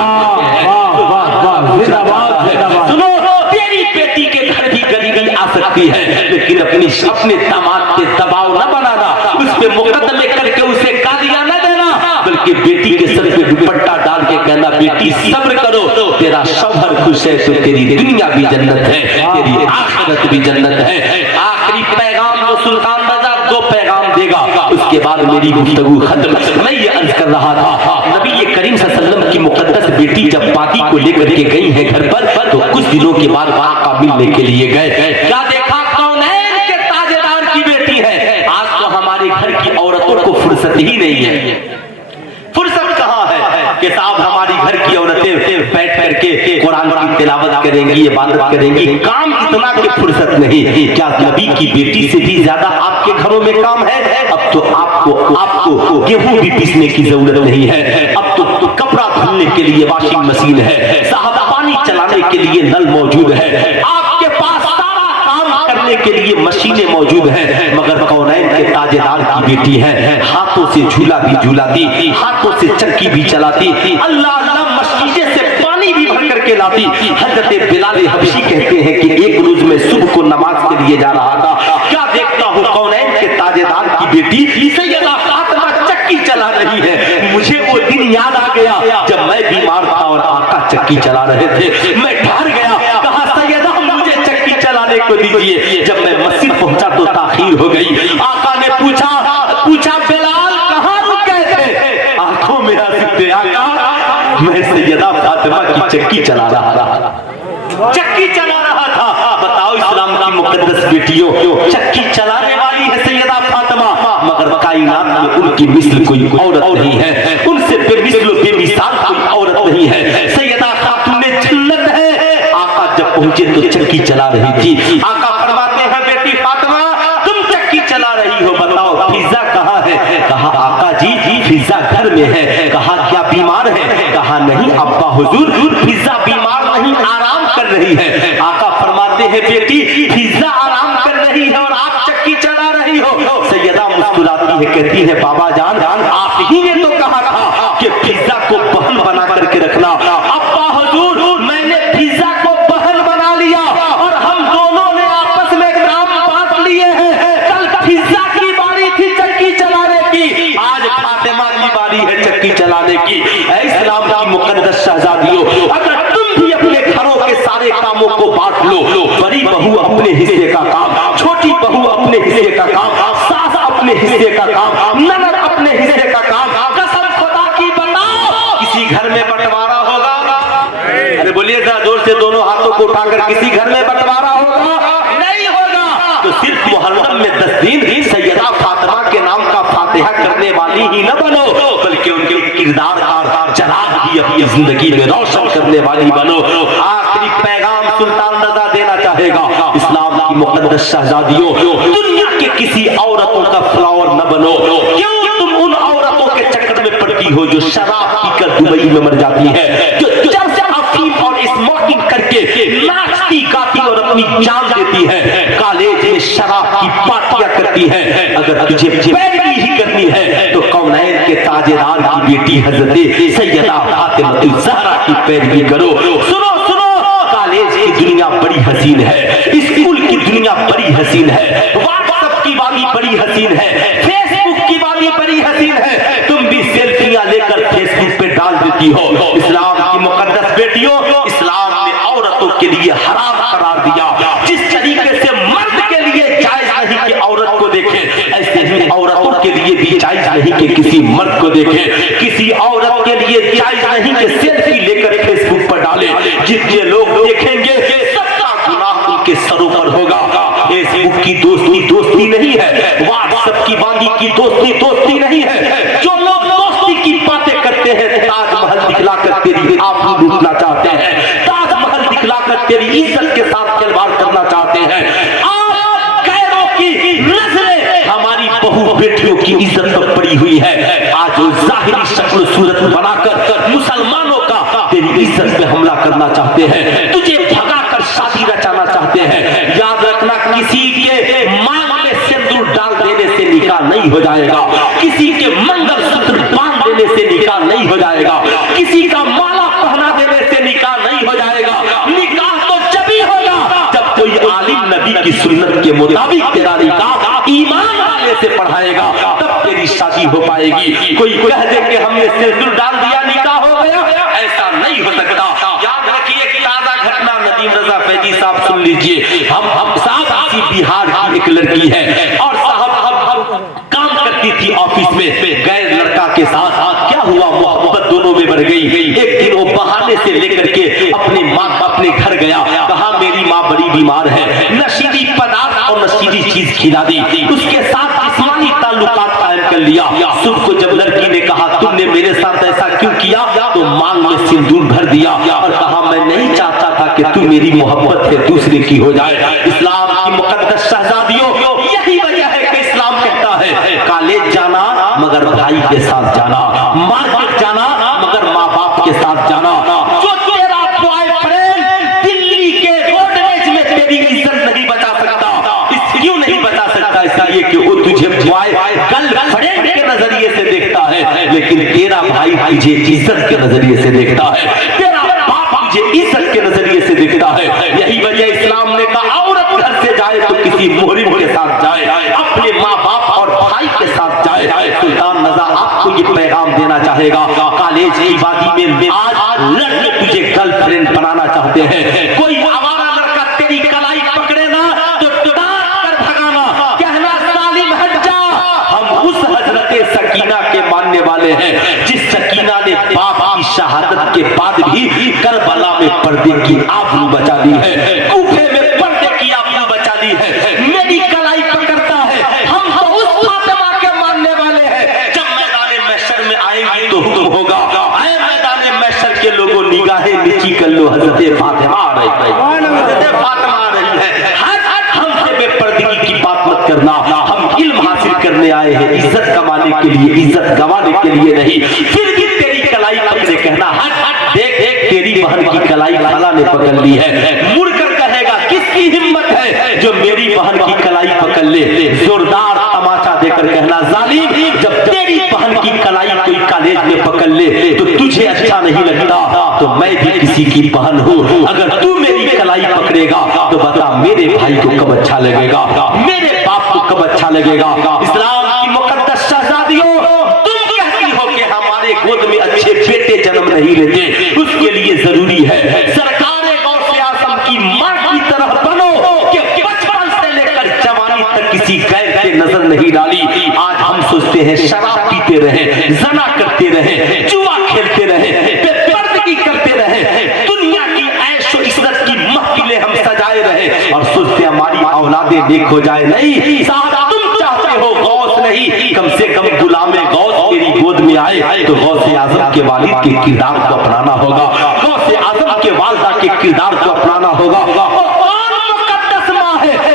सुनो तेरी बेटी के घर भी गली गली आ सकती है लेकिन अपने दामाद पे दबाव न बनाना, उस पे मुकदमे करके उसे गालियां न देना, बल्कि बेटी के सर पे दुपट्टा डाल के कहना बेटी सब्र करो, तेरा शौहर खुश है तो तेरी दुनिया भी जन्नत है, तेरी आखिरत भी जन्नत है। आखिरी पैगाम जो सुल्तान रज़ा दो पैगाम देगा उसके बाद मेरी गुफ्तगू खत्म। मैं ये अर्ज कर रहा था नबी करीम सल्लल्लाहु अलैहि वसल्लम की मुकद्दस बेटी जब बादी को लेकर के गई है घर पर तो कुछ दिनों के बाद आका मिलने के लिए गए। क्या देखा कौनैन के ताजेदार की बेटी है। आज तो हमारे घर की औरतों को फुर्सत ही नहीं है। फुर्सत कहाँ है कि साहब हमारी घर की औरतें बैठ करके कुरान की तिलावत करेंगी, इबादत करेंगी, काम इतना कि फुर्सत नहीं। क्या नबी की बेटी से भी ज्यादा आपके घरों में काम है? अब तो आपको गेहूं भी पीसने की जरूरत नहीं है, अब तो कपड़ा धुलने के लिए वॉशिंग मशीन है, साहब पानी चलाने के लिए नल मौजूद है, आपके पास सारा काम करने के लिए मशीनें मौजूद हैं, मगर कौनैन के ताजेदार की बेटी है, हाथों से झूला भी झूलाती, हाथों से चक्की भी चलाती, अल्लाह अल्लाह मस्जिद से पानी भी भर करके लाती। हजरत बिलाल हबशी कहते हैं कि एक रोज में सुबह को नमाज के लिए जा रहा था, क्या देखता हूँ कौनैन के ताजेदार की बेटी सैयदा फातिमा चक्की चला रही है। मुझे वो दिन याद आ गया जब मैं बीमार था और आका चक्की चला रहे थे। मैं डर गया, कहा सैयदा मुझे चक्की चलाने को दीजिए। जब मैं मस्जिद पहुंचा तो ताखीर हो गई। आका ने पूछा बिलाल कहाँ रुक गए थे? आंखों में आंसू आका मैं सैयदा फातिमा की चक्की चला रहा था। बताओ इस्लाम की मुकद्दस बेटियों चक्की चलाने वाली है सैयदा फातिमा, मगर कायनात में उनकी मिस्ल कोई औरत नहीं है, उनसे बेमिसल बेमिसाल कोई औरत नहीं है। सैयदा खातूने जन्नत है। आका जब पहुंचे तो चक्की चला रही थी। आका फरमाते हैं बेटी फातिमा तुम चक्की चला रही हो, बताओ फिजा कहाँ है? कहा आका जी फिजा घर में है। कहा क्या बीमार है? कहा नहीं अब्बा हुजूर फिजा बीमार नहीं आराम कर रही है। आका फरमाते हैं बेटी फिजा आराम कर रही है और आप चक्की चला रही हो। सैयदा मुस्कुराती है, कहती है बाबा जान आप ही ने तो कहा था कि फिजा को बहन बना करके रखना। अब्बा हुजूर मैंने फिजा को बहन बना लिया और हम दोनों ने आपस में काम बांट लिए हैं। कल फिजा की बारी थी चक्की चलाने की, आज फातिमा की बारी है चक्की चलाने की। इस्लाम की मुकद्दस शहजादियों अगर तुम भी अपने घरों के सारे कामों को बांट लो, बड़ी बहू अपने हिस्से का काम, छोटी बहू अपने हिस्से का काम, सास अपने हिस्से का काम, ननद अपने हिस्से का काम, कसम खुदा की बताओ किसी घर में बंटवारा होगा? अरे बोलिए जरा जोर से दोनों हाथों को उठाकर, किसी घर में बंटवारा होगा? नहीं होगा। तो सिर्फ मुहर्रम में 10 दिन सैयदा फातिमा के नाम का फातिहा करने वाली ही न बनो, बल्कि उनके किरदार का जलाल भी अपनी जिंदगी में रोशन करने वाली बनो। मुकद्दस शहजादियों, दुनिया के किसी औरतों का फ्लावर न बनो। क्यों तुम उन औरतों के चक्कर में पड़ती हो जो शराब पीकर दुबई में मर जाती है, जो जब से अफीम और स्मोकिंग करके नाचती गाती और अपनी जान देती है, कॉलेज में शराब की पार्टियां करती है। अगर तुझे पैरवी ही करनी है तो कौनैन के ताजेदार की बेटी हजरत सैयदा फातिमा ज़हरा की पैरवी करो। सुनो सुनो, कॉलेज की दुनिया बड़ी हसीन है, स्कूल की दुनिया बड़ी हसीन है, व्हाट्सएप की वाली बड़ी हसीन है, फेसबुक की वाली बड़ी हसीन है। तुम भी सेल्फियां लेकर फेसबुक पे डाल देती हो। इस्लाम की मुकद्दस बेटियों, इस्लाम ने औरतों के लिए हराम करार दिया। जिस तरीके से मर्द के लिए जायज नहीं कि औरत को देखे, ऐसे ही औरतों के लिए भी जायज नहीं कि किसी मर्द को देखे। किसी औरत के लिए जायज नहीं कि सेल्फी लेकर फेसबुक पर डाले। जितने लोग देखेंगे सबका गुनाह उनके सरों पर होगा। फेसबुक की दोस्ती दोस्ती नहीं है, व्हाट्सएप की बागी की दोस्ती दोस्ती नहीं है। जो लोग दोस्ती की बातें करते हैं, ताजमहल दिखलाकर तेरी आबरू लूटना चाहते हैं, ताजमहल दिखलाकर तेरी इज्जत के साथ खिलवाड़ करना चाहते हैं। आज गैरों की नजरें हमारी बहू बेटियों की इज्जत पर पड़ी हुई है। आज वो जाहिरी शक्ल सूरत बनाकर मुसलमानों का तेरी इज्जत पे हमला करना चाहते हैं, तुझे भगाकर शादी रचाना चाहते हैं। याद रखना, किसी के मांग में सिंदूर डाल देने से निकाह नहीं हो जाएगा, किसी के मंगलसूत्र बांध देने से निकाह नहीं हो जाएगा, किसी का माला पहना देने से निकाह नहीं हो जाएगा। निकाह तो जब ही होगा जब कोई आलिम नबी की सुन्नत के मुताबिक तेरा निकाह ईमान वाले से पढ़ाएगा, तब तेरी शादी हो पाएगी। कोई कह दे कि हमने सिंदूर डाल दिया निकाह हो गया, ऐसा नहीं हो सकता। याद रखिए कि ताजा घटना नदीम रजा फैजी साहब सुन लीजिए। हम साहब किसी बिहार की एक लड़की है और साहब काम करती थी ऑफिस में गैर लड़का के साथ। क्या हुआ, मोहब्बत दोनों में बढ़ गई। एक दिन वो बहाने से लेकर के अपने माँ अपने घर गया, कहा मेरी माँ बड़ी बीमार है, नशीली पदार्थ और नशीली चीज खिला दी, उसके साथ जिस्मानी ताल्लुकात कायम कर लिया। सुबह को जब लड़की ने कहा तुमने मेरे साथ ऐसा क्यों किया, तो मांग में सिंदूर भर दिया और कहा मैं नहीं चाहता था कि तू मेरी मोहब्बत से दूसरे की हो जाए। इस्लाम की मुकद्दस शहजादियों, यही वजह है कि इस्लाम कहता है कॉलेज जाना मगर भाई के साथ जाना, मार्केट जाना मगर माँ बाप के साथ जाना। जो तेरा बॉयफ्रेंड दिल्ली के रोडवेज में तेरी इज्जत नहीं बचा सकता, क्यों नहीं बचा सकता, इसलिए कि वो तुझे बॉय गर्लफ्रेंड के नजरिए से देखता है, लेकिन तेरा भाई तुझे इज्जत के नजरिए से देखता है, तेरा बाप तुझे इज्जत के नजरिए से देखता है। यही वजह इस्लाम ने कहा औरत घर से जाए तो किसी मोहरिम के साथ जाए, अपने माँ बाप और भाई के साथ जाए। सुल्तान रज़ा आपको ये पैगाम देना चाहेगा, कॉलेज की वादी में आज लड़के तुझे गर्लफ्रेंड बनाना चाहते हैं, कोई आवारा लड़का तेरी कलाई पकड़े ना तो डांट कर भगाना, कहना सालिम हट जा। हम उस हजरत सकीना के मानने वाले हैं जिस सकीना ने बाप की शहादत के बाद भी करबला में पर्दे की आबरू बचा दी है, कूफे में पर्दे की आबरू बचा दी है, मेरी कलाई पकड़ता है। हम तो उस फातिमा के मानने वाले हैं। जब मैदान महशर में आएंगे तो हुक्म होगा, आए मैदान महशर के लोगों निगाहें नीची कर लो, हजरत फातिमा आ रही है, हजरत फातिमा आ रही है। हमसे बेपर्दगी की बात मत करना, हम इल्म हासिल करने आए हैं, इज्जत कमाने के लिए, इज्जत गंवाने के लिए नहीं। फिर भी तेरी कलाई पकड़े, कहना हट देख देख तेरी बहन की कलाई खाला ने पकड़ ली है। मुड़कर कहेगा किसकी हिम्मत है जो मेरी बहन की कलाई पकड़ ले, जोरदार तमाचा देकर कहना जालिम, जब तेरी बहन की कलाई कोई कॉलेज में पकड़ ले तो तुझे अच्छा नहीं लगता, तो मैं भी किसी की बहन हूँ, अगर तू मेरी कलाई पकड़ेगा तो बता मेरे भाई को कब अच्छा लगेगा, मेरे बाप को कब अच्छा लगेगा। इस्लाम की मुकद्दस शहजादियों, तुम कहती हो कि हमारे गोद में अच्छे बेटे जन्म नहीं लेते, उसके लिए जरूरी है सरकार गौसे आज़म की मां की तरह बनो कि बचपन से लेकर जवानी तक किसी गैर के नजर नहीं डाली। आज हम सोचते हैं शराब पीते रहे, जना करते रहे, जुआ खेलते रहे, बेपर्दगी करते रहे, दुनिया की ऐश और इज्जत की महफिलें हम सजाए रहे और सोचते हमारी औलादें नेक हो जाए। नहीं साहब, तुम चाहते हो गौस नहीं, कम से कम गुलामे गौस तेरी गोद में आए तो गौसे आज़म के वालिद के किरदार को अपनाना होगा, गौसे आज़म के वालिदा के किरदार को अपनाना होगा। और कौन मुकद्दस माँ है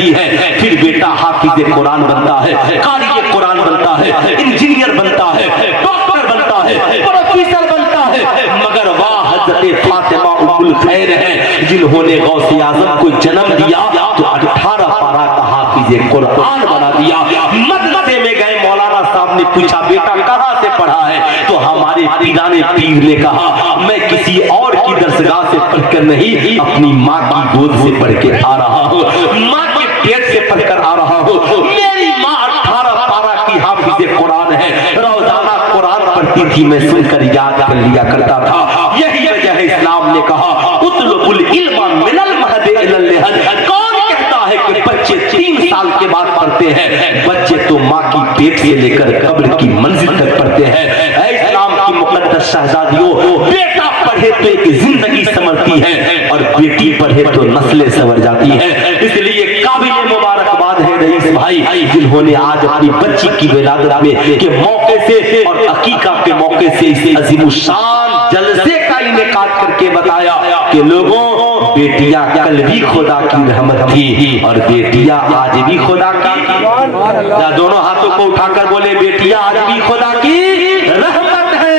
रहती है, फिर बेटा हाफिज कुरान बनता है, कारी कुरान बनता है, इंजीनियर बनता है, डॉक्टर बनता है, प्रोफेसर बनता है। मगर वाह हजरत फातिमा उम्मुल खैर है, जिन्होंने गौसे आजम को जन्म दिया तो 18 पारा का हाफिज कुरान बना दिया। मदरसे में गए, मौलाना साहब ने पूछा बेटा कहाँ से पढ़ा है? तो हमारे पीराने पीर ने कहा मैं किसी और की दरसगाह से पढ़कर नहीं, अपनी माँ की गोद से पढ़ के आ रहा हूँ, माँ के पेट से पढ़कर आ रहा हूँ। मेरी माँ 18 पारा की हाफिज कुरान है, रोजाना कुरान पढ़ती थी, मैं सुनकर याद कर लिया करता था। यही वजह है इस्लाम ने कहा उतलुबुल इल्मा मिनल महद इलल लहद। कौन कहता है कि बच्चे 3 साल के बाद पढ़ते हैं? बच्चे तो माँ की पेट से लेकर कब्र की मंजिल तक पढ़ते हैं। ऐ इस्लाम की मुकद्दस शहजादियों, बेटा पढ़े तो एक जिंदगी संवरती है और बेटी पढ़े तो नस्लें संवर जाती है। इसलिए काबिल मुबारकबाद है रईस भाई, जिन्होंने आज अपनी बच्ची की विलादत में के मौके से और अकीका के मौके से इस अजीमुशान जलसे का इनेकाद करके बताया कि लोगों, बेटियां कल भी खुदा की रहमत थी और बेटियां आज भी खुदा की। दोनों हाथों को उठाकर बोले बेटियां आज भी खुदा की रहमत है।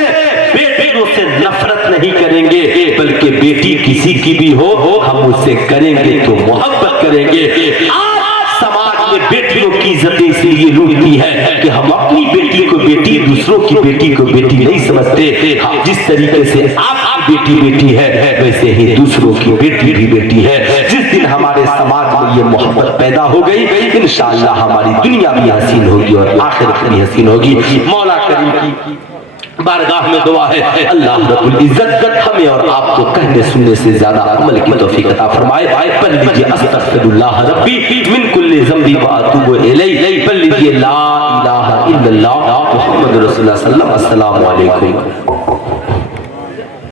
बेटियों से नफरत नहीं करेंगे, बल्कि बेटी किसी की भी हो हम उससे करेंगे तो मोहब्बत करेंगे। आज समाज में बेटियों की इज्जत इसलिए लूटती है कि हम अपनी बेटी को बेटी, दूसरों की बेटी को बेटी नहीं समझते। जिस तरीके से आपकी बेटी बेटी है, वैसे ही दूसरों की बेटी भी बेटी है। जिस दिन हमारे समाज में ये मोहब्बत पैदा हो गई, इंशाअल्लाह हमारी दुनिया भी हसीन होगी और आखिरत भी हसीन होगी। मौला करीम की बारगाह में दुआ है अल्लाह रब्बुल इज्जत हमें और आपको कहने सुनने से ज्यादा अमल की तौफीक अता फरमाए। पढ़ लीजिए अस्तगफिरुल्लाह रब्बी मिन कुल्ली ज़ंबी व अतूबु इलैहि। पढ़ लीजिए ला इलाहा इल्लल्लाह मुहम्मदुर रसूलुल्लाह सल्लल्लाहु अलैहि वसल्लम। अस्सलामु अलैकुम।